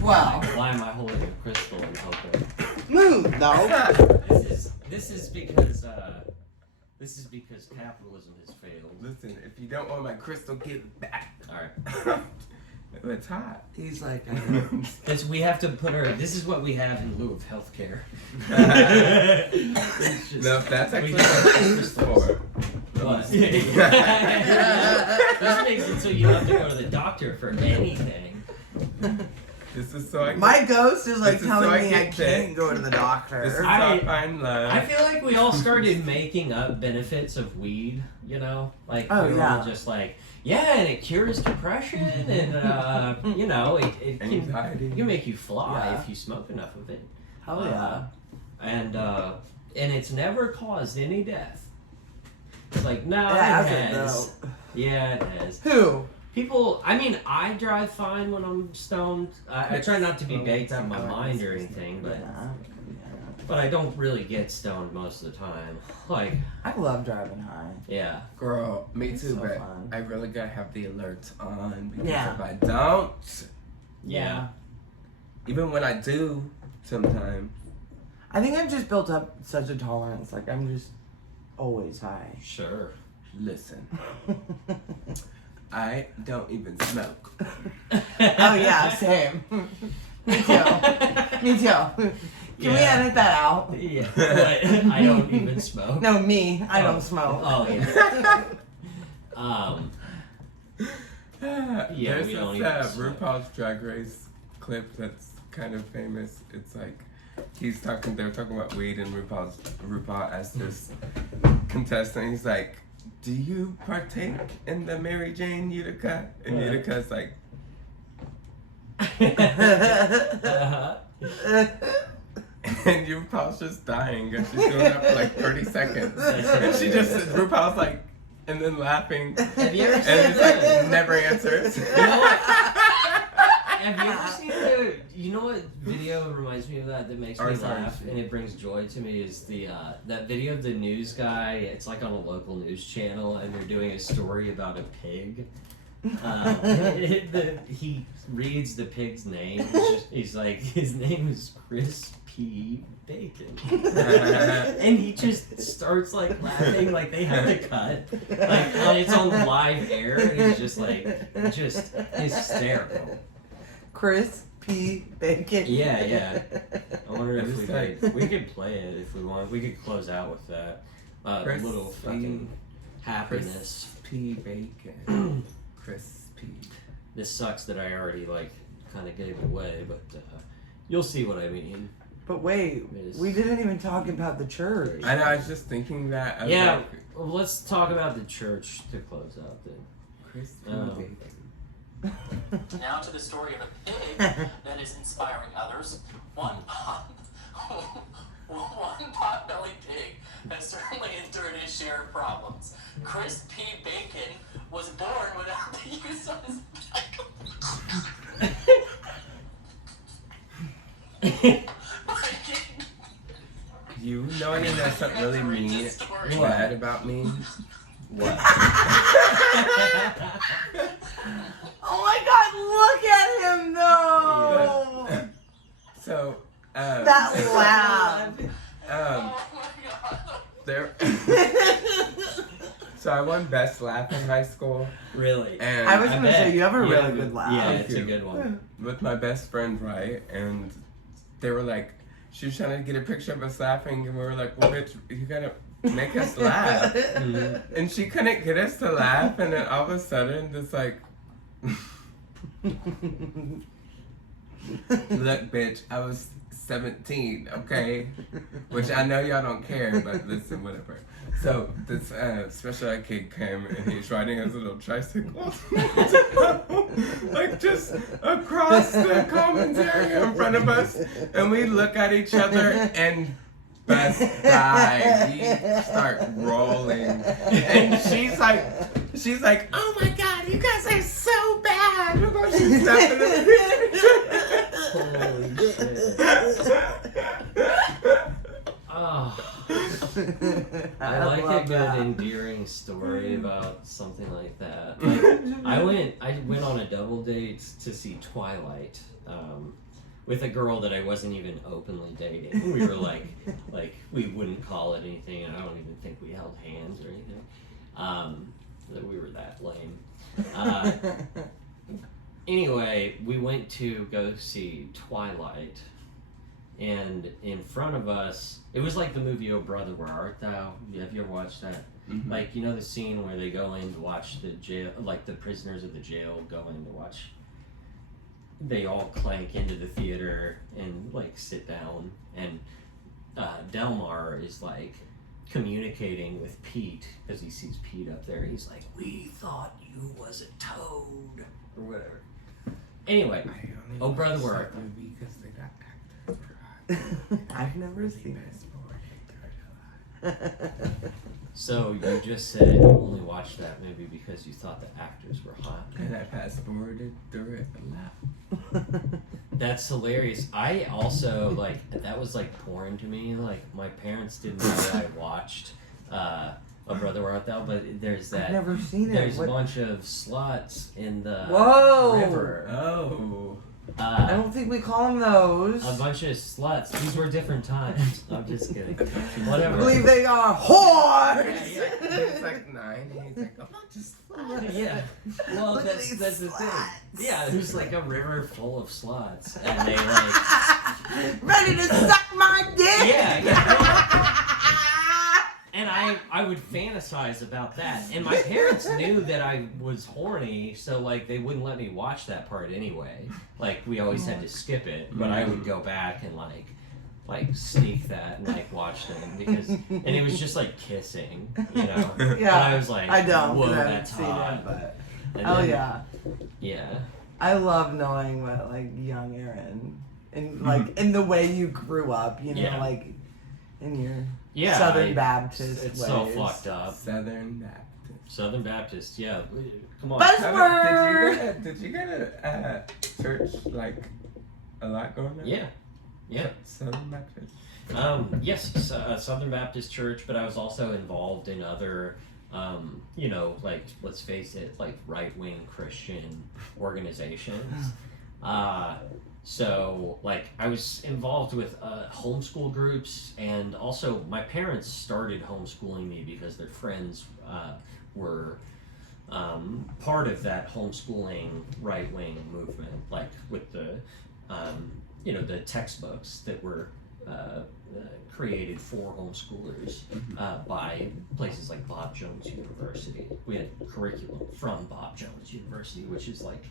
Wow. Why am I holding a crystal and hoping? Smooth, though. This is because capitalism has failed. Listen, if you don't want my crystal, give it back. All right. It's hot. He's like, We have to put our. This is what we have in lieu of healthcare. It's just- No, that's actually we- what it's for. What? This makes it so you don't have to go to the doctor for anything. This is so I can, my ghost is like This is telling so I me I can can't pick. go to the doctor. This is I- how I find love. I feel like we all started making up benefits of weed. You know, like Oh, we were yeah. all just like, yeah, and it cures depression, and you know, it can Anxiety. make you fly Yeah. if you smoke enough of it. Hell yeah. And it's never caused any death. It's like, no, It it hasn't, has. Yeah, it has. Who? People, I mean, I drive fine when I'm stoned. I try not to be baked out of my mind or anything, but I don't really get stoned most of the time. Like, I love driving high. yeah. Girl, me It's too, so but fun. I really gotta have the alerts on because Yeah. if I don't, Yeah. even when I do, sometimes I think I've just built up such a tolerance. Like, I'm just always high. Sure. listen, I don't even smoke. Oh, yeah, same. Me too. Me too. Can we edit that out? Yeah. What? I don't even smoke. No, me. I Oh. don't smoke. Oh, yeah. Yeah, There's we don't this even smoke. RuPaul's Drag Race clip that's kind of famous. It's like they're talking about weed and RuPaul as this contestant. He's like, do you partake in the Mary Jane Utica? And Utica's like, and RuPaul's just dying and she's doing that for like 30 seconds. And she just, RuPaul's like, and then laughing. Have you ever And seen it's like, never answers. You know what? Have you ever seen you know what video reminds me of that makes me laugh and it brings joy to me is the that video of the news guy. It's like on a local news channel and they're doing a story about a pig. He reads the pig's name. He's like, his name is Chris P. Bacon. And he just starts like laughing like they have to cut. Like it's on live air and he's just like, just hysterical. Chris P. Bacon. Yeah. I wonder if we could play it if we want. We could close out with that. Chris Little fucking happiness. P. Bacon. Chris P. This sucks that I already like kind of gave it away, but you'll see what I mean. But wait, we didn't even talk about the church. I know, I was just thinking that. Yeah, well, let's talk about the church to close out then. Chris P. Bacon. Now to the story of a pig that is inspiring others. One pot-bellied pig has certainly endured his share of problems. Chris P. Bacon was born without the use of his You know anything that's something really mean, bad about me? What? Oh my God! Look at him though. Yeah. So, That laugh. there. So I won best laugh in high school, Really? and I was gonna say you have a Yeah, really good laugh. Yeah, Thank it's a you. good one. with my best friend, right? And they were like, she was trying to get a picture of us laughing, and we were like, well, bitch, you gotta make us laugh. And she couldn't get us to laugh, and then all of a sudden, it's like, look, bitch, I was 17, okay? Which I know y'all don't care, but listen, whatever. So this special ed kid came and he's riding his little tricycle, like just across the commons area in front of us, and we look at each other and bust die. We start rolling, and she's like, oh my God, you guys are so bad. She's laughing at Holy shit. Oh. I like a love good that. endearing story about something like that. I went on a double date to see Twilight with a girl that I wasn't even openly dating. We were like we wouldn't call it anything, and I don't even think we held hands or anything. That we were that lame. Anyway, we went to go see Twilight. And in front of us, it was like the movie Oh Brother, Where Art Thou? Have you ever watched that? Mm-hmm. Like, you know the scene where they go in to watch the jail, like the prisoners of the jail go in to watch, they all clank into the theater and like sit down, and Delmar is like communicating with Pete because he sees Pete up there. He's like, we thought you was a toad or whatever. Anyway, Oh Brother, Where Art Thou? Because they got actors. I've never seen it. So you just said you only watched that movie because you thought the actors were hot. And I fast forwarded through it a lot. That's hilarious. I also like that was like porn to me. Like my parents didn't know that I watched A Brother Where Art Thou, but there's that. I've never seen it. There's What- a bunch of sluts in the Whoa! river. Oh. I don't think we call them those. A bunch of sluts. These were different times. I'm just kidding. I Whatever. believe they are whores. He's like 9, and he's like, oh, just Yeah. Well, Look at that's these the thing. sluts. Yeah, there's like a river full of sluts, and they like. Ready to suck my dick. Yeah. And I would fantasize about that. And my parents knew that I was horny, so like they wouldn't let me watch that part anyway. Like we always had to skip it, but I would go back and like like sneak that and like watch them because and it was just like kissing, you know. Yeah. And I was like, I don't, whoa, 'cause I haven't that's seen hot. it, but And oh then- yeah, yeah. I love knowing what like young Aaron and like in the way you grew up, you know, Yeah. like in your Yeah, Southern Baptist It's ways. so fucked up. Southern Baptist. Southern Baptist, yeah. Come on. Buzzword. Did you go to church like a lot growing up? Yeah. Yeah. Southern Baptist. Yes, Southern Baptist Church, but I was also involved in other, you know, like, let's face it, like right-wing Christian organizations. So, like, I was involved with homeschool groups, and also my parents started homeschooling me because their friends were part of that homeschooling right-wing movement, like with the, you know, the textbooks that were created for homeschoolers by places like Bob Jones University. We had curriculum from Bob Jones University, which is like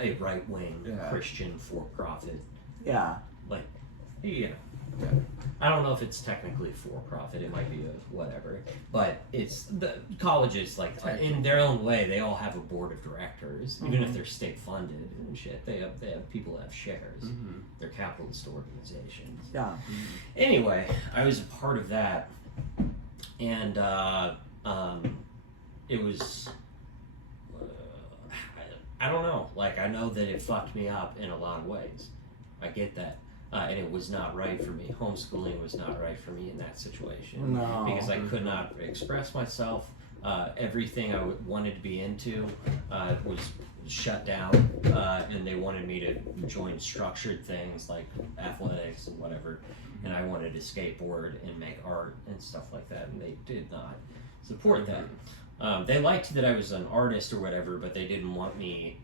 a right-wing Christian for-profit, Yeah. like, you know. Yeah. I don't know if it's technically for-profit, it might be a whatever, but it's, the colleges, like, in their own way, they all have a board of directors, even if they're state-funded and shit, they have people that have shares. They're capitalist organizations. Yeah. Anyway, I was a part of that, and it was, I don't know, like, I know that it fucked me up in a lot of ways. I get that. And it was not right for me. Homeschooling was not right for me in that situation. No. Because I could not express myself. Everything I wanted to be into was shut down, and they wanted me to join structured things like athletics and whatever. And I wanted to skateboard and make art and stuff like that, and they did not support that. They liked that I was an artist or whatever, but they didn't want me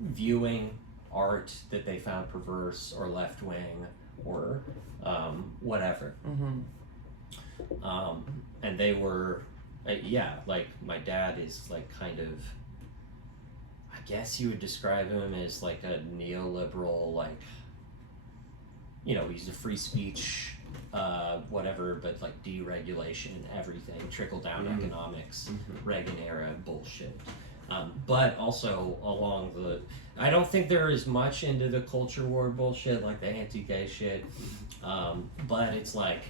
viewing art that they found perverse or left-wing or whatever. And they were, yeah, like my dad is like kind of, I guess you would describe him as like a neoliberal, like, you know, he's a free speech, whatever, but like deregulation and everything, trickle-down economics, Reagan era bullshit. But also along the, I don't think they're as much into the culture war bullshit, like the anti-gay shit, but it's like,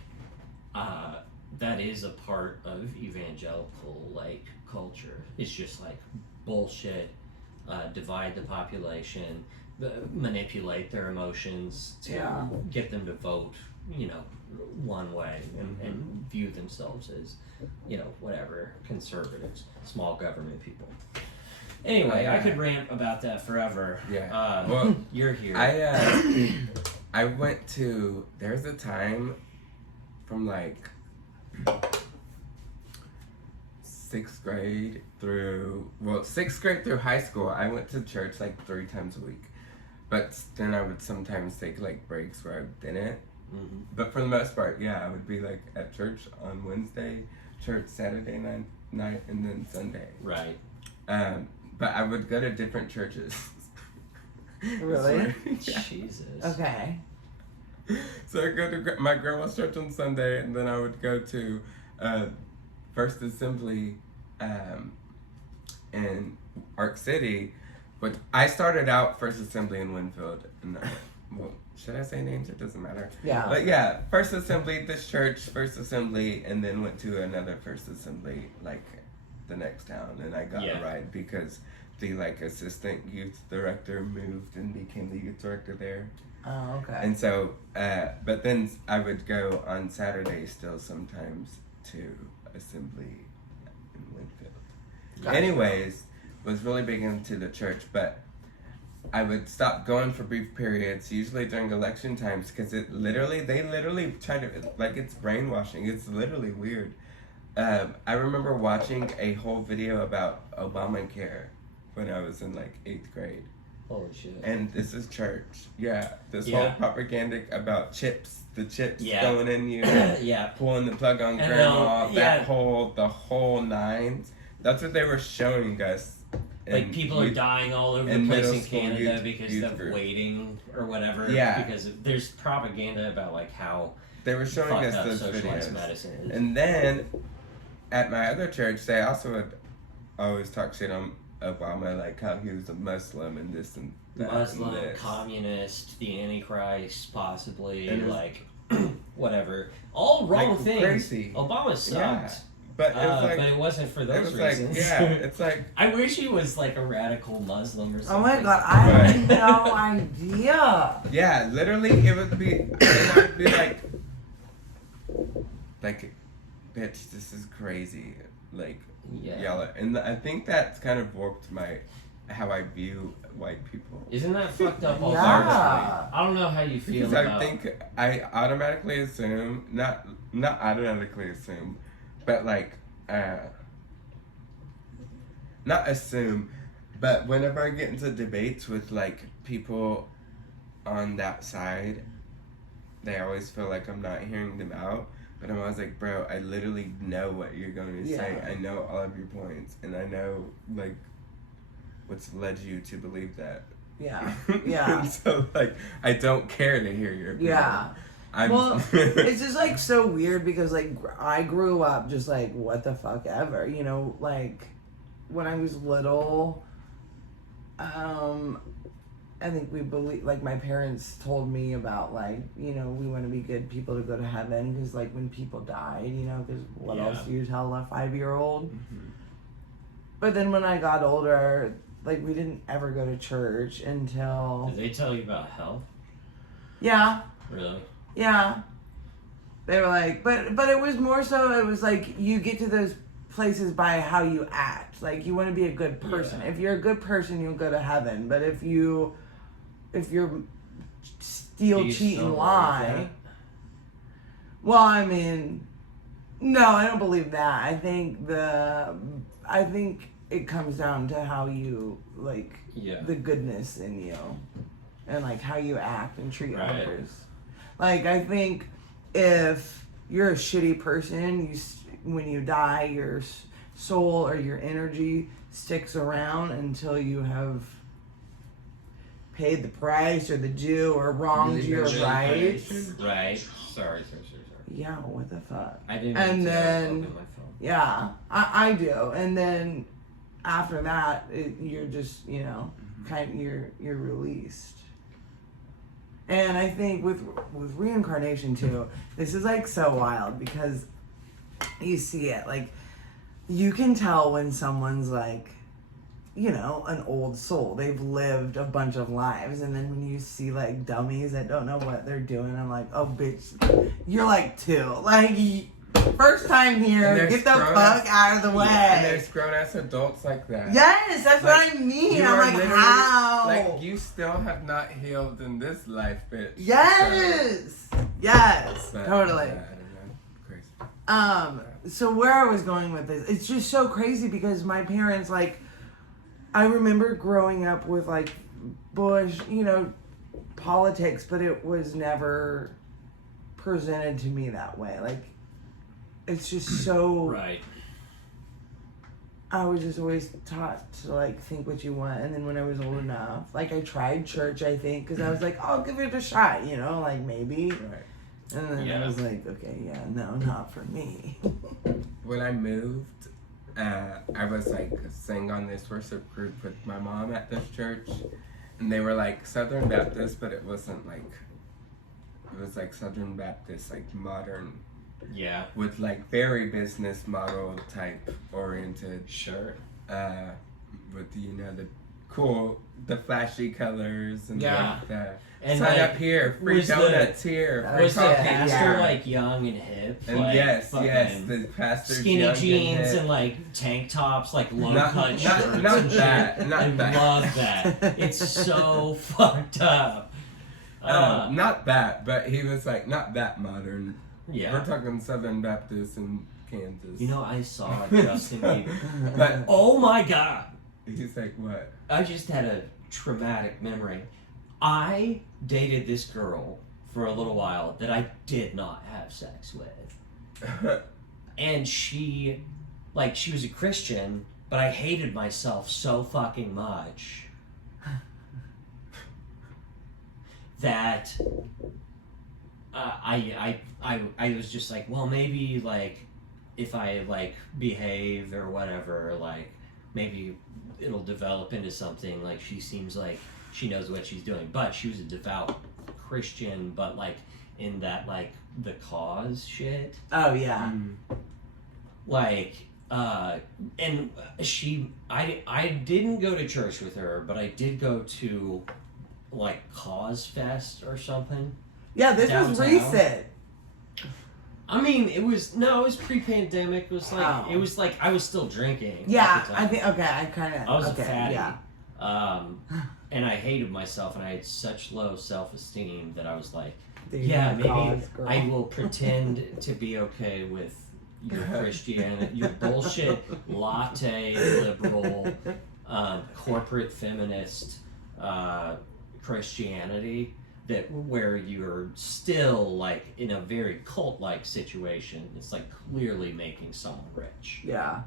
that is a part of evangelical, like, culture. It's just like bullshit, divide the population, manipulate their emotions to get them to vote, you know, one way and view themselves as, you know, whatever, conservatives, small government people. Anyway, I could rant about that forever. Yeah. Well, you're here. I went to, there's a time from like 6th grade through high school, I went to church like 3 times a week. But then I would sometimes take like breaks where I didn't. But for the most part, yeah, I would be like at church on Wednesday, church Saturday night, and then Sunday. Right. But I would go to different churches. Really? Yeah. Jesus. Okay. So I go to my grandma's church on Sunday, and then I would go to First Assembly in Arc City. But I started out First Assembly in Winfield. And, well, should I say names? It doesn't matter. Yeah. But yeah, First Assembly, this church, First Assembly, and then went to another First Assembly, like the next town. And I got a ride because the like assistant youth director moved and became the youth director there. Oh, okay. And so, but then I would go on Saturdays still sometimes to Assembly in Winfield. Gotcha. Anyways, was really big into the church, but I would stop going for brief periods, usually during election times, because they literally try to, like, it's brainwashing. It's literally weird. I remember watching a whole video about Obamacare when I was in like 8th grade. Holy shit. And this is church. Yeah. This whole propaganda about chips, the chips going in you, pulling the plug on grandma, the whole 9. That's what they were showing us Like people are dying all over the in place middle in school Canada because youth of group. waiting or whatever. Yeah. Because there's propaganda about like how They were showing fucked us up those socialized videos. medicine is. And then at my other church, they also would always talk shit on Obama, like how he was a Muslim and this and that. Muslim, and this. communist, the Antichrist, possibly, And it was- like, whatever. All wrong Like, things. crazy. Obama sucked. Yeah. But it was like, but it wasn't for it those was like, reasons. yeah, it's like, I wish he was like a radical Muslim or something. Oh my god, I Right. had no idea. yeah, literally, it would be, and I would be like, bitch, this is crazy. Like, Yeah. yell it. And I think that's kind of warped how I view white people. Isn't that fucked up all Yeah. I don't know how you feel Because about... I think I automatically assume, not automatically assume, but like, not assume, but whenever I get into debates with like people on that side, they always feel like I'm not hearing them out. But I'm always like, bro, I literally know what you're going to say. Yeah. I know all of your points, and I know like what's led you to believe that. Yeah, yeah. And so like, I don't care to hear your opinion. Yeah. I'm, Well, it's just like so weird because like I grew up just like what the fuck ever, you know, like when I was little, I think we believe, like my parents told me about like, you know, we want to be good people to go to heaven because like when people died, you know, because what Yeah. else do you tell a 5-year-old? Mhm. But then when I got older, like we didn't ever go to church until, Did they tell you about hell? yeah. Really? Yeah. They were like, but it was more so, it was like, you get to those places by how you act. Like, you want to be a good person. Yeah. If you're a good person, you'll go to heaven. But if you're steal, Do you cheat, still and believe lie. that? Well, I mean, no, I don't believe that. I think it comes down to how you, like, Yeah. the goodness in you. And, like, how you act and treat Right. others. Like, I think if you're a shitty person, when you die, your soul or your energy sticks around until you have paid the price or the due or wronged Really your good rights. Right. Sorry. Yeah, what the fuck? I didn't And mean to then- open my phone. Yeah, I do. And then after that, you're just, you know, you're released. And I think with reincarnation too, this is like so wild because you see it, like you can tell when someone's like, you know, an old soul. They've lived a bunch of lives, and then when you see like dummies that don't know what they're doing, I'm like, oh bitch, you're like 2. Like first time And here, there's get the grown-ass- fuck out of the way. And there's grown ass adults like that. Yes, that's Like, what I mean. You I'm are like, literally- how? Like, you still have not healed in this life, bitch. Yes, yes, But, totally. yeah, I don't know. Crazy. So where I was going with this, it's just so crazy because my parents, like, I remember growing up with like Bush, you know, politics, but it was never presented to me that way. Like, it's just so. Right. I was just always taught to like think what you want, and then when I was old enough, like I tried church, I think, because I was like, I'll give it a shot, you know, like maybe. Right. And then Yeah. I was like, okay, yeah, no, not for me. When I moved, I was like sang on this worship group with my mom at this church, and they were like Southern Baptist, but it wasn't like, it was like Southern Baptist, like modern, Yeah. with like very business model type oriented, Sure. with the flashy colors and Yeah. like that. And Sign like, up here, free was the- donuts here, free Was the coffee pastor here. like young and hip? And like, yes, fucking the pastor's skinny young jeans hip. and like tank tops, like low Not- cut not- shirts. not and shit. that, not I that. love that. It's so fucked up. Not that, but he was like not that modern. Yeah. We're talking Southern Baptist in Kansas. You know, I saw Justin Bieber. But Oh my god! he's like, what? I just had a traumatic memory. I dated this girl for a little while that I did not have sex with. And she was a Christian, but I hated myself so fucking much that I was just like, well, maybe like if I like behave or whatever, like maybe it'll develop into something. Like she seems like she knows what she's doing, but she was a devout Christian, but like in that like the cause shit. Oh yeah. Like and I didn't go to church with her, but I did go to like Cause Fest or something. Yeah, this was Downtown. recent. I mean, it was pre-pandemic. It was like Oh. it was like I was still drinking. at Yeah, the time. I think. Okay, I kind of. I was okay, a fatty. Yeah. And I hated myself, and I had such low self-esteem that I was like, Dude, yeah, you're maybe God's girl. I will pretend to be okay with your Christianity, your bullshit latte liberal, corporate feminist Christianity that where you're still like in a very cult-like situation. It's like clearly making someone rich. Yeah.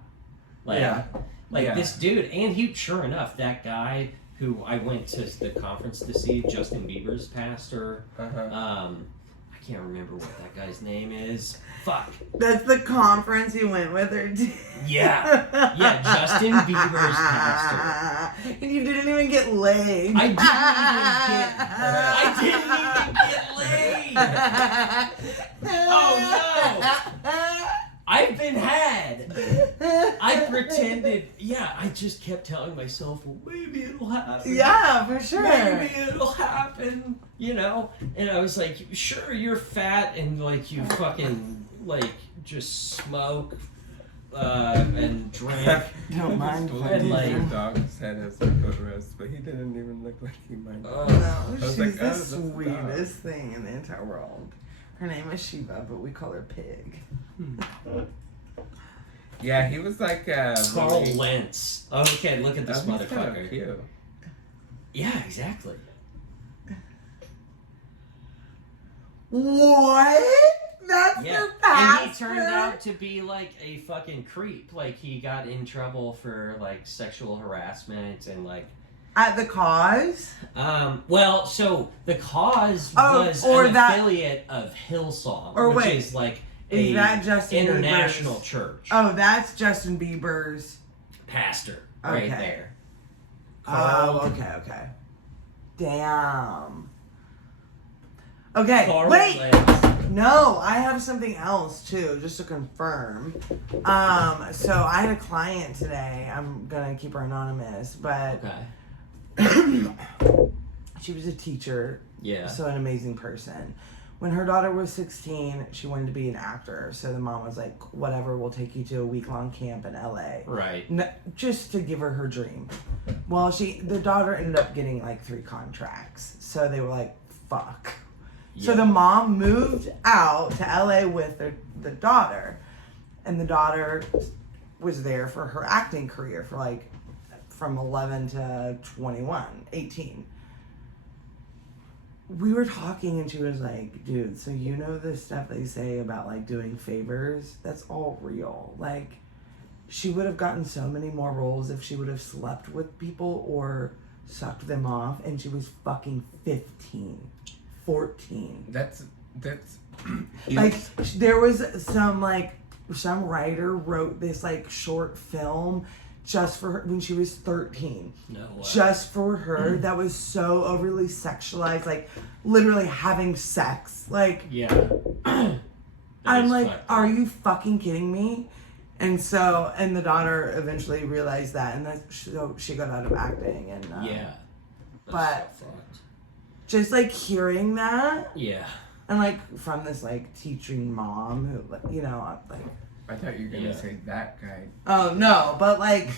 Like, Yeah. like Yeah. this dude, and he, sure enough, that guy who I went to the conference to see, Justin Bieber's pastor. Uh-huh. I can't remember what that guy's name is. Fuck. That's the conference you went with her to. Yeah. Yeah, Justin Bieber's pastor. And you didn't even get laid. I didn't even get laid. Oh no! I've been had. I pretended. Yeah, I just kept telling myself, well, maybe it'll happen. Yeah, for sure. Maybe it'll happen, you know? And I was like, sure, you're fat and like you fucking like just smoke and drink. Don't mind if I And, do. like- Your dog's head as a footrest, but he didn't even look like he might. No, I was she's like, the oh, that's a sweetest thing in the entire world. Her name is Shiva, but we call her Pig. Yeah, he was like Carl really- Lentz. Okay, look at this Oh, he's kinda motherfucker. cute. Yeah, exactly. What? That's Yeah, your and pastor? he turned out to be like a fucking creep. Like he got in trouble for like sexual harassment and like. At the cause? Well, so the cause Oh, was or an that- affiliate of Hillsong, Or which wait, is like Is a that Justin international Bieber's? church Oh, that's Justin Bieber's. pastor Okay. right there. Oh, okay. Damn. Okay, Carl wait. Lentz. No, I have something else too, just to confirm. So I had a client today. I'm gonna keep her anonymous, but Okay. she was a teacher, Yeah. so an amazing person. When her daughter was 16, she wanted to be an actor. So the mom was like, whatever, we'll take you to a week-long camp in LA. Right. Just to give her her dream. Well, the daughter ended up getting like 3 contracts. So they were like, fuck. So Yeah. the mom moved out to LA with the daughter. And the daughter was there for her acting career for like from 11 to 21, 18. We were talking and she was like, dude, so you know the stuff they say about like doing favors? That's all real. Like, she would have gotten so many more roles if she would have slept with people or sucked them off, and she was fucking 15, 14. That's Like, there was some writer wrote this like short film just for her when she was 13. No way. Just for her, that was so overly sexualized, like literally having sex. Like, Yeah. That I'm is like, fucked up. are you fucking kidding me? And so, and the daughter eventually realized that, and so she got out of acting. And Yeah. That's but- so fucked. just like hearing that, Yeah. and like from this like teaching mom who, you know, like, I thought you were gonna Yeah. say that guy. oh no, but like,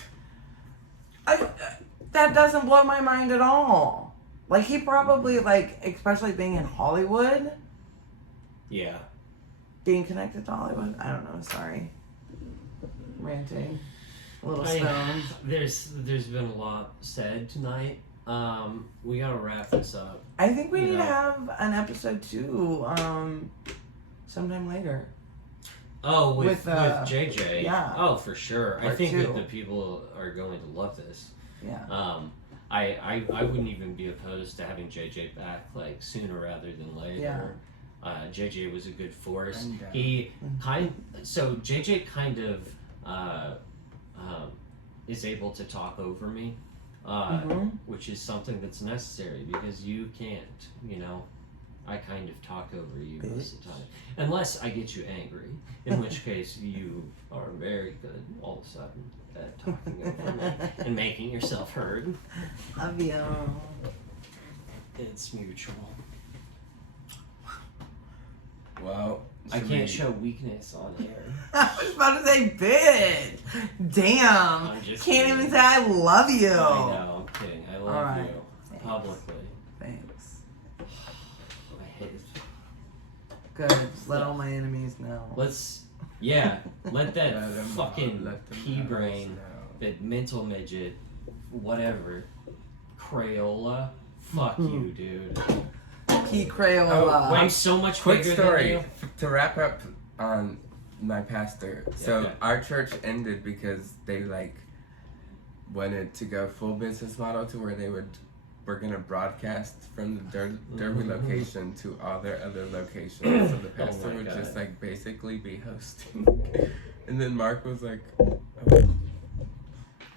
that doesn't blow my mind at all. Like, he probably, like, especially being in Hollywood, Yeah. being connected to Hollywood. I don't know, sorry. Ranting. A little I- stoned. There's been a lot said tonight. We gotta wrap this up. I think we You need to know. have an episode 2, sometime later. Oh, with With, JJ. yeah. Oh, for sure. I Part think that two. the people are going to love this. Yeah. I wouldn't even be opposed to having JJ back like sooner rather than later. Yeah. JJ was a good force. And, He so JJ kind of is able to talk over me, which is something that's necessary because you can't, you know. I kind of talk over you most of the time, unless I get you angry, in which case you are very good all of a sudden at talking over me and making yourself heard. Love you. It's mutual. Well, I should can't we- show weakness on air. I was about to say, bitch. Damn. I'm just Can't kidding. even say I love you. I know, I'm kidding. I love Alright. you Thanks. publicly. Thanks. I hate it. Good. Let all my enemies know. Let that Let them fucking know, let them pea know, brain, know. that mental midget, whatever, Crayola, fuck you, dude. P. Crayola. Oh, I'm so much Quick bigger story than you. to wrap up on my pastor. So Yeah. our church ended because they like wanted to go full business model to where they were gonna broadcast from the Derby location to all their other locations. So the pastor my would God. just like basically be hosting. And then Mark was like,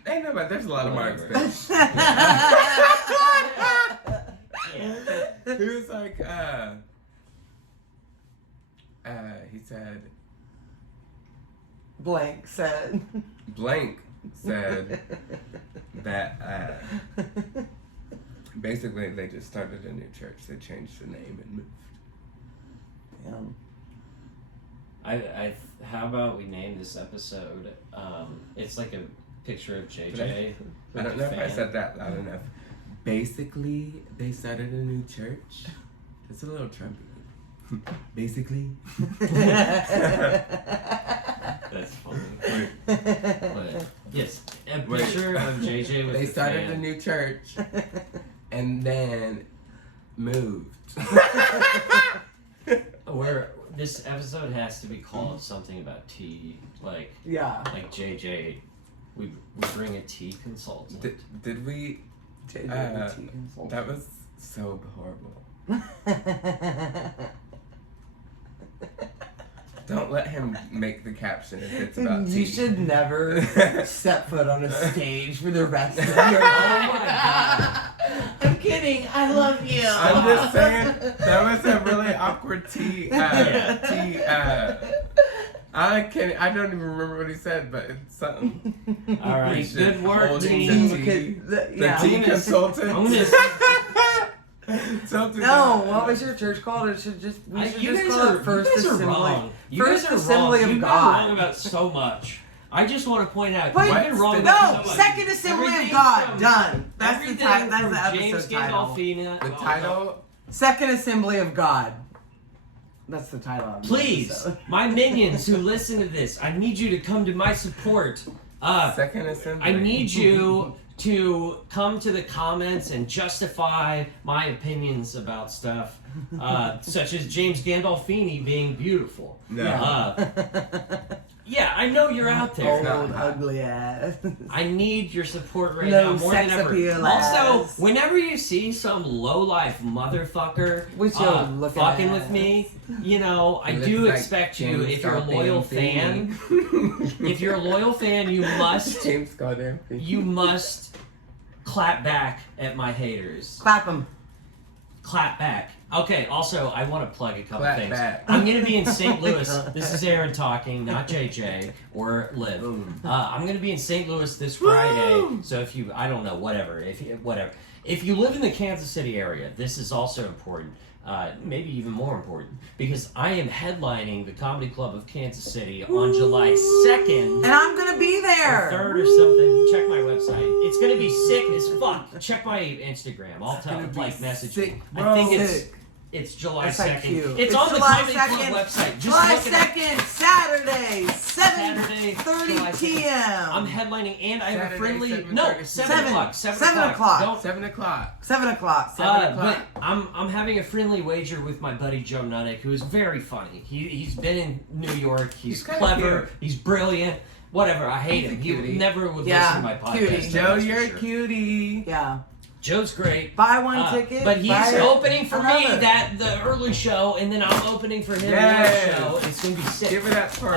ain't nobody. There's a lot of Marks. Whatever. Bitch. He was like, he said, Blank said. blank said that basically they just started a new church. They changed the name and moved. Yeah. How about we name this episode? It's like a picture of JJ. I with don't a know if I fan. said that loud enough. Basically, they started a new church. It's a little Trumpy. Basically. That's funny. But yes, a picture of JJ with They the started fan. a new church and then moved. Where this episode has to be called something about tea, like Yeah. JJ. We bring a tea consultant. Did we? JJ consultant. That was so horrible. Don't let him make the caption if it's about tea. You should never step foot on a stage for the rest of your life. Oh my God. I'm kidding. I love you. I'm just saying that was a really awkward tea. I don't even remember what he said, but it's something. All right, We should good work, hold team. him to Tea. The Yeah. tea I'm gonna- consultant. I'm gonna- Something No, like what that. was your church called? It should just we should You just guys call are it First you guys are Assembly. wrong. You First guys are Assembly wrong. of You've God. been wrong about so much. I just want to point out Wait, you've been wrong no, about so much. Second Assembly of Everything God. from- Done. That's the everything title. That's from the episode James title. Gandolfini. The title. Second Assembly of God. That's the title. Of the Please, episode. my minions who listen to this, I need you to come to my support. Second assembly. I need you to come to the comments and justify my opinions about stuff, such as James Gandolfini being beautiful. No. Yeah, I know you're out there. Old ugly ass. I need your support right No now more sex than ever. appeal Also, ass. whenever you see some low-life motherfucker With your looking fucking ass. with me, you know, I He do looks like expect you, James if you're a loyal fan, if you're a loyal fan, you must James Gandolfini. you must clap back at my haters. Clap him. Clap back. Okay, also, I want to plug a couple Clap things. back. I'm going to be in St. Louis. This is Aaron talking, not JJ or Liv. I'm going to be in St. Louis this Friday. So if you, I don't know, whatever. If you live in the Kansas City area, this is also important. Maybe even more important, because I am headlining the Comedy Club of Kansas City on July 2nd. And I'm gonna be there. Or 3rd or something. Check my website. It's gonna be sick as fuck. Check my Instagram. I'll gonna be message sick, me. bro. I think it's Sick. It's July SIQ. 2nd. It's on the July Comedy 2nd. Club website. Just July look it up. 2nd, Saturday, Saturday, 7:30 July 2nd. p.m. I'm headlining, and I have a Saturday, friendly. 7:30. No, 7 o'clock. 7 o'clock. Don't. 7 o'clock. 7 o'clock. 7 o'clock. But I'm having a friendly wager with my buddy Joe Nunnick, who is very funny. He's been in New York. He's kinda clever. cute. He's brilliant. Whatever. I hate He's a him. He cutie. never would Yeah, listen to my podcast. cutie. Joe, that's for you're a sure. cutie. Uh, Yeah. Joe's great. Buy one ticket. But he's buy opening for me another. the early show, and then I'm opening for him Yes. the late show. It's gonna be sick. Give it up for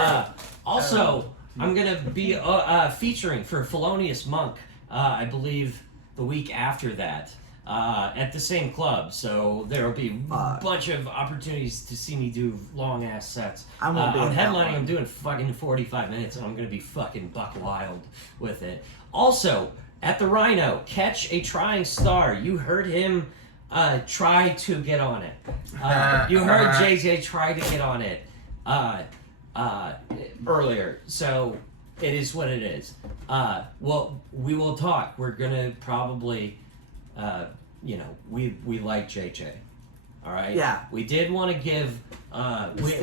Also, I'm gonna be featuring for Felonious Monk. I believe the week after that. At the same club, so there will be a bunch of opportunities to see me do long ass sets. I'm gonna be I'm at that headlining. one. I'm doing fucking 45 minutes, and I'm gonna be fucking buck wild with it. Also, at the Rhino, Catch a Trying Star. You heard him try to get on it. You heard JJ try to get on it earlier. So it is what it is. Well, we will talk. We're gonna probably. We like JJ. All right. Yeah. We did want to give.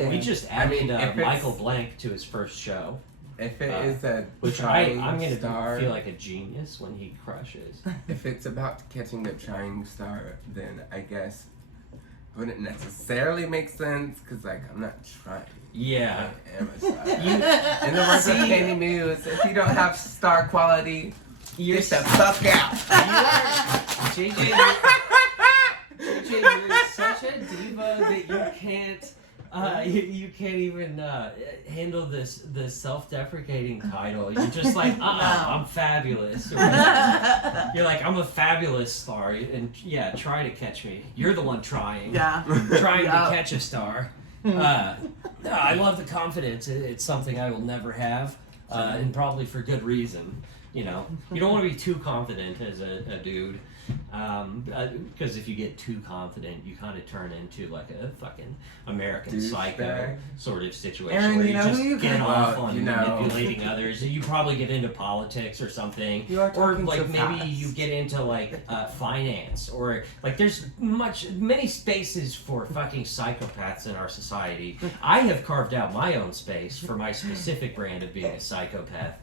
We just I added mean, if it's- Michael Blank to his first show, If it is a which trying I'm gonna star, feel like a genius when he crushes. if it's about catching the trying star, then I guess wouldn't necessarily make sense because like I'm not trying. Yeah. I am a star. In the words of Kenny Muse, if you don't have star quality, You're get the fuck out. JJ, you're such a diva that you can't. You can't even handle this self-deprecating title. You're just like, I'm fabulous. Or you're like, I'm a fabulous star, and yeah, try to catch me. You're the one trying. Yeah. Trying Yeah. to catch a star. No, I love the confidence. It's something I will never have, and probably for good reason. You know, you don't want to be too confident as a dude, because if you get too confident, you kind of turn into like a fucking American Psycho Douchebag. sort of situation Aaron, where you you know just who you get can- off Well, on you know. manipulating others. And you probably get into politics or something, You are or talking like so maybe fast. you get into like finance, or like there's many spaces for fucking psychopaths in our society. I have carved out my own space for my specific brand of being a psychopath.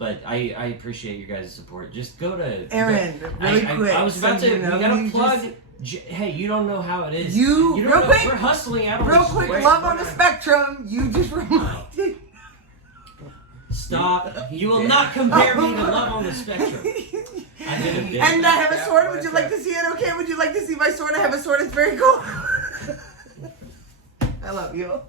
But I appreciate you guys' support. Just go to Aaron, really quick. I was about so to. you know, we gotta you plug. just- Hey, you don't know how it is. You- don't real know, quick- We're hustling out on Real the quick, street. love on the spectrum. You just reminded. Stop. You will not compare me to Love on the Spectrum. I did a bit. And I have a That sword. was Would you like a- to see it? Okay. Would you like to see my sword? I have a sword. It's very cool. I love you.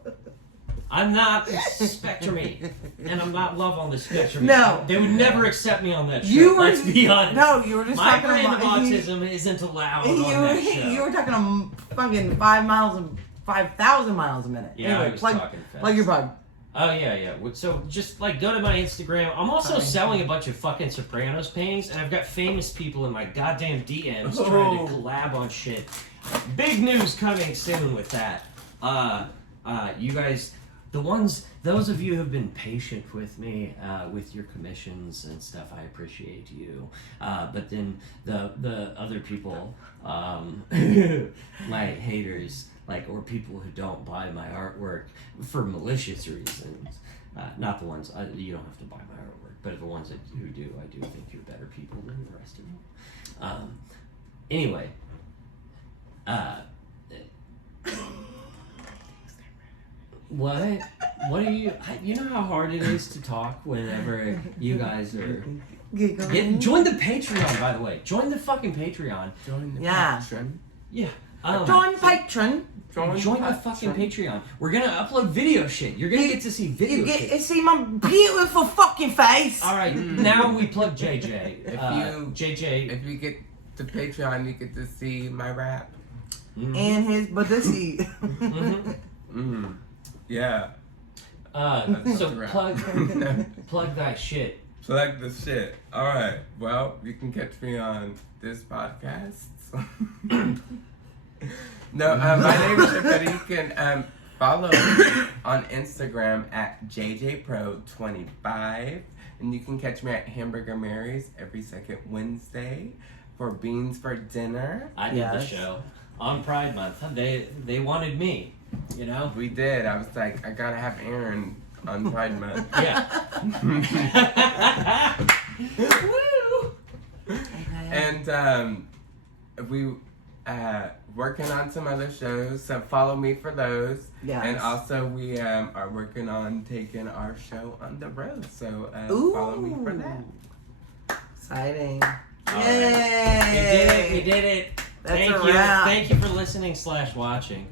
I'm not Spectrum-y, and I'm not Love on the Spectrum. No. They would never accept me on that show. You were. Let's be honest. No, you were just My talking brand of about autism isn't allowed on that show. You were talking a fucking 5,000 miles a minute. Yeah, I anyway, was plug, talking fast. plug your plug. Oh yeah. So just like go to my Instagram. I'm also Fine. selling a bunch of fucking Sopranos paintings, and I've got famous people in my goddamn DMs trying to Oh. collab on shit. Big news coming soon with that. You guys, those of you who have been patient with me with your commissions and stuff, I appreciate you. But then the other people, my haters, or people who don't buy my artwork for malicious reasons, not the ones you don't have to buy my artwork, but the ones who do, I do think you're better people than the rest of you. Anyway. What? What are you? You know how hard it is to talk whenever you guys are. Join the Patreon, by the way. Join the fucking Patreon. Join the Yeah. Patreon. Yeah. Join Patreon. Join the fucking Patreon. We're gonna upload video shit. You're gonna get to see video You get shit. to see my beautiful fucking face. All right, now we plug JJ. If JJ. If you get to Patreon, you get to see my rap. And his pussy. Mhm. Yeah. So Rap. plug that shit. Plug the shit. All right. Well, you can catch me on this podcast. No, my name is Shafetta. You can follow me on Instagram at JJPro25. And you can catch me at Hamburger Mary's every second Wednesday for Beans for Dinner. I did the Yes. show. on Pride Month. They wanted me, you know? We did. I was like, I gotta have Aaron on Pride Month. Yeah. Woo! And we working on some other shows, so follow me for those. Yes. And also we are working on taking our show on the road, so follow me for that. Exciting. All Yay! right. We did it. That's Thank a you. wrap. Thank you for listening / watching.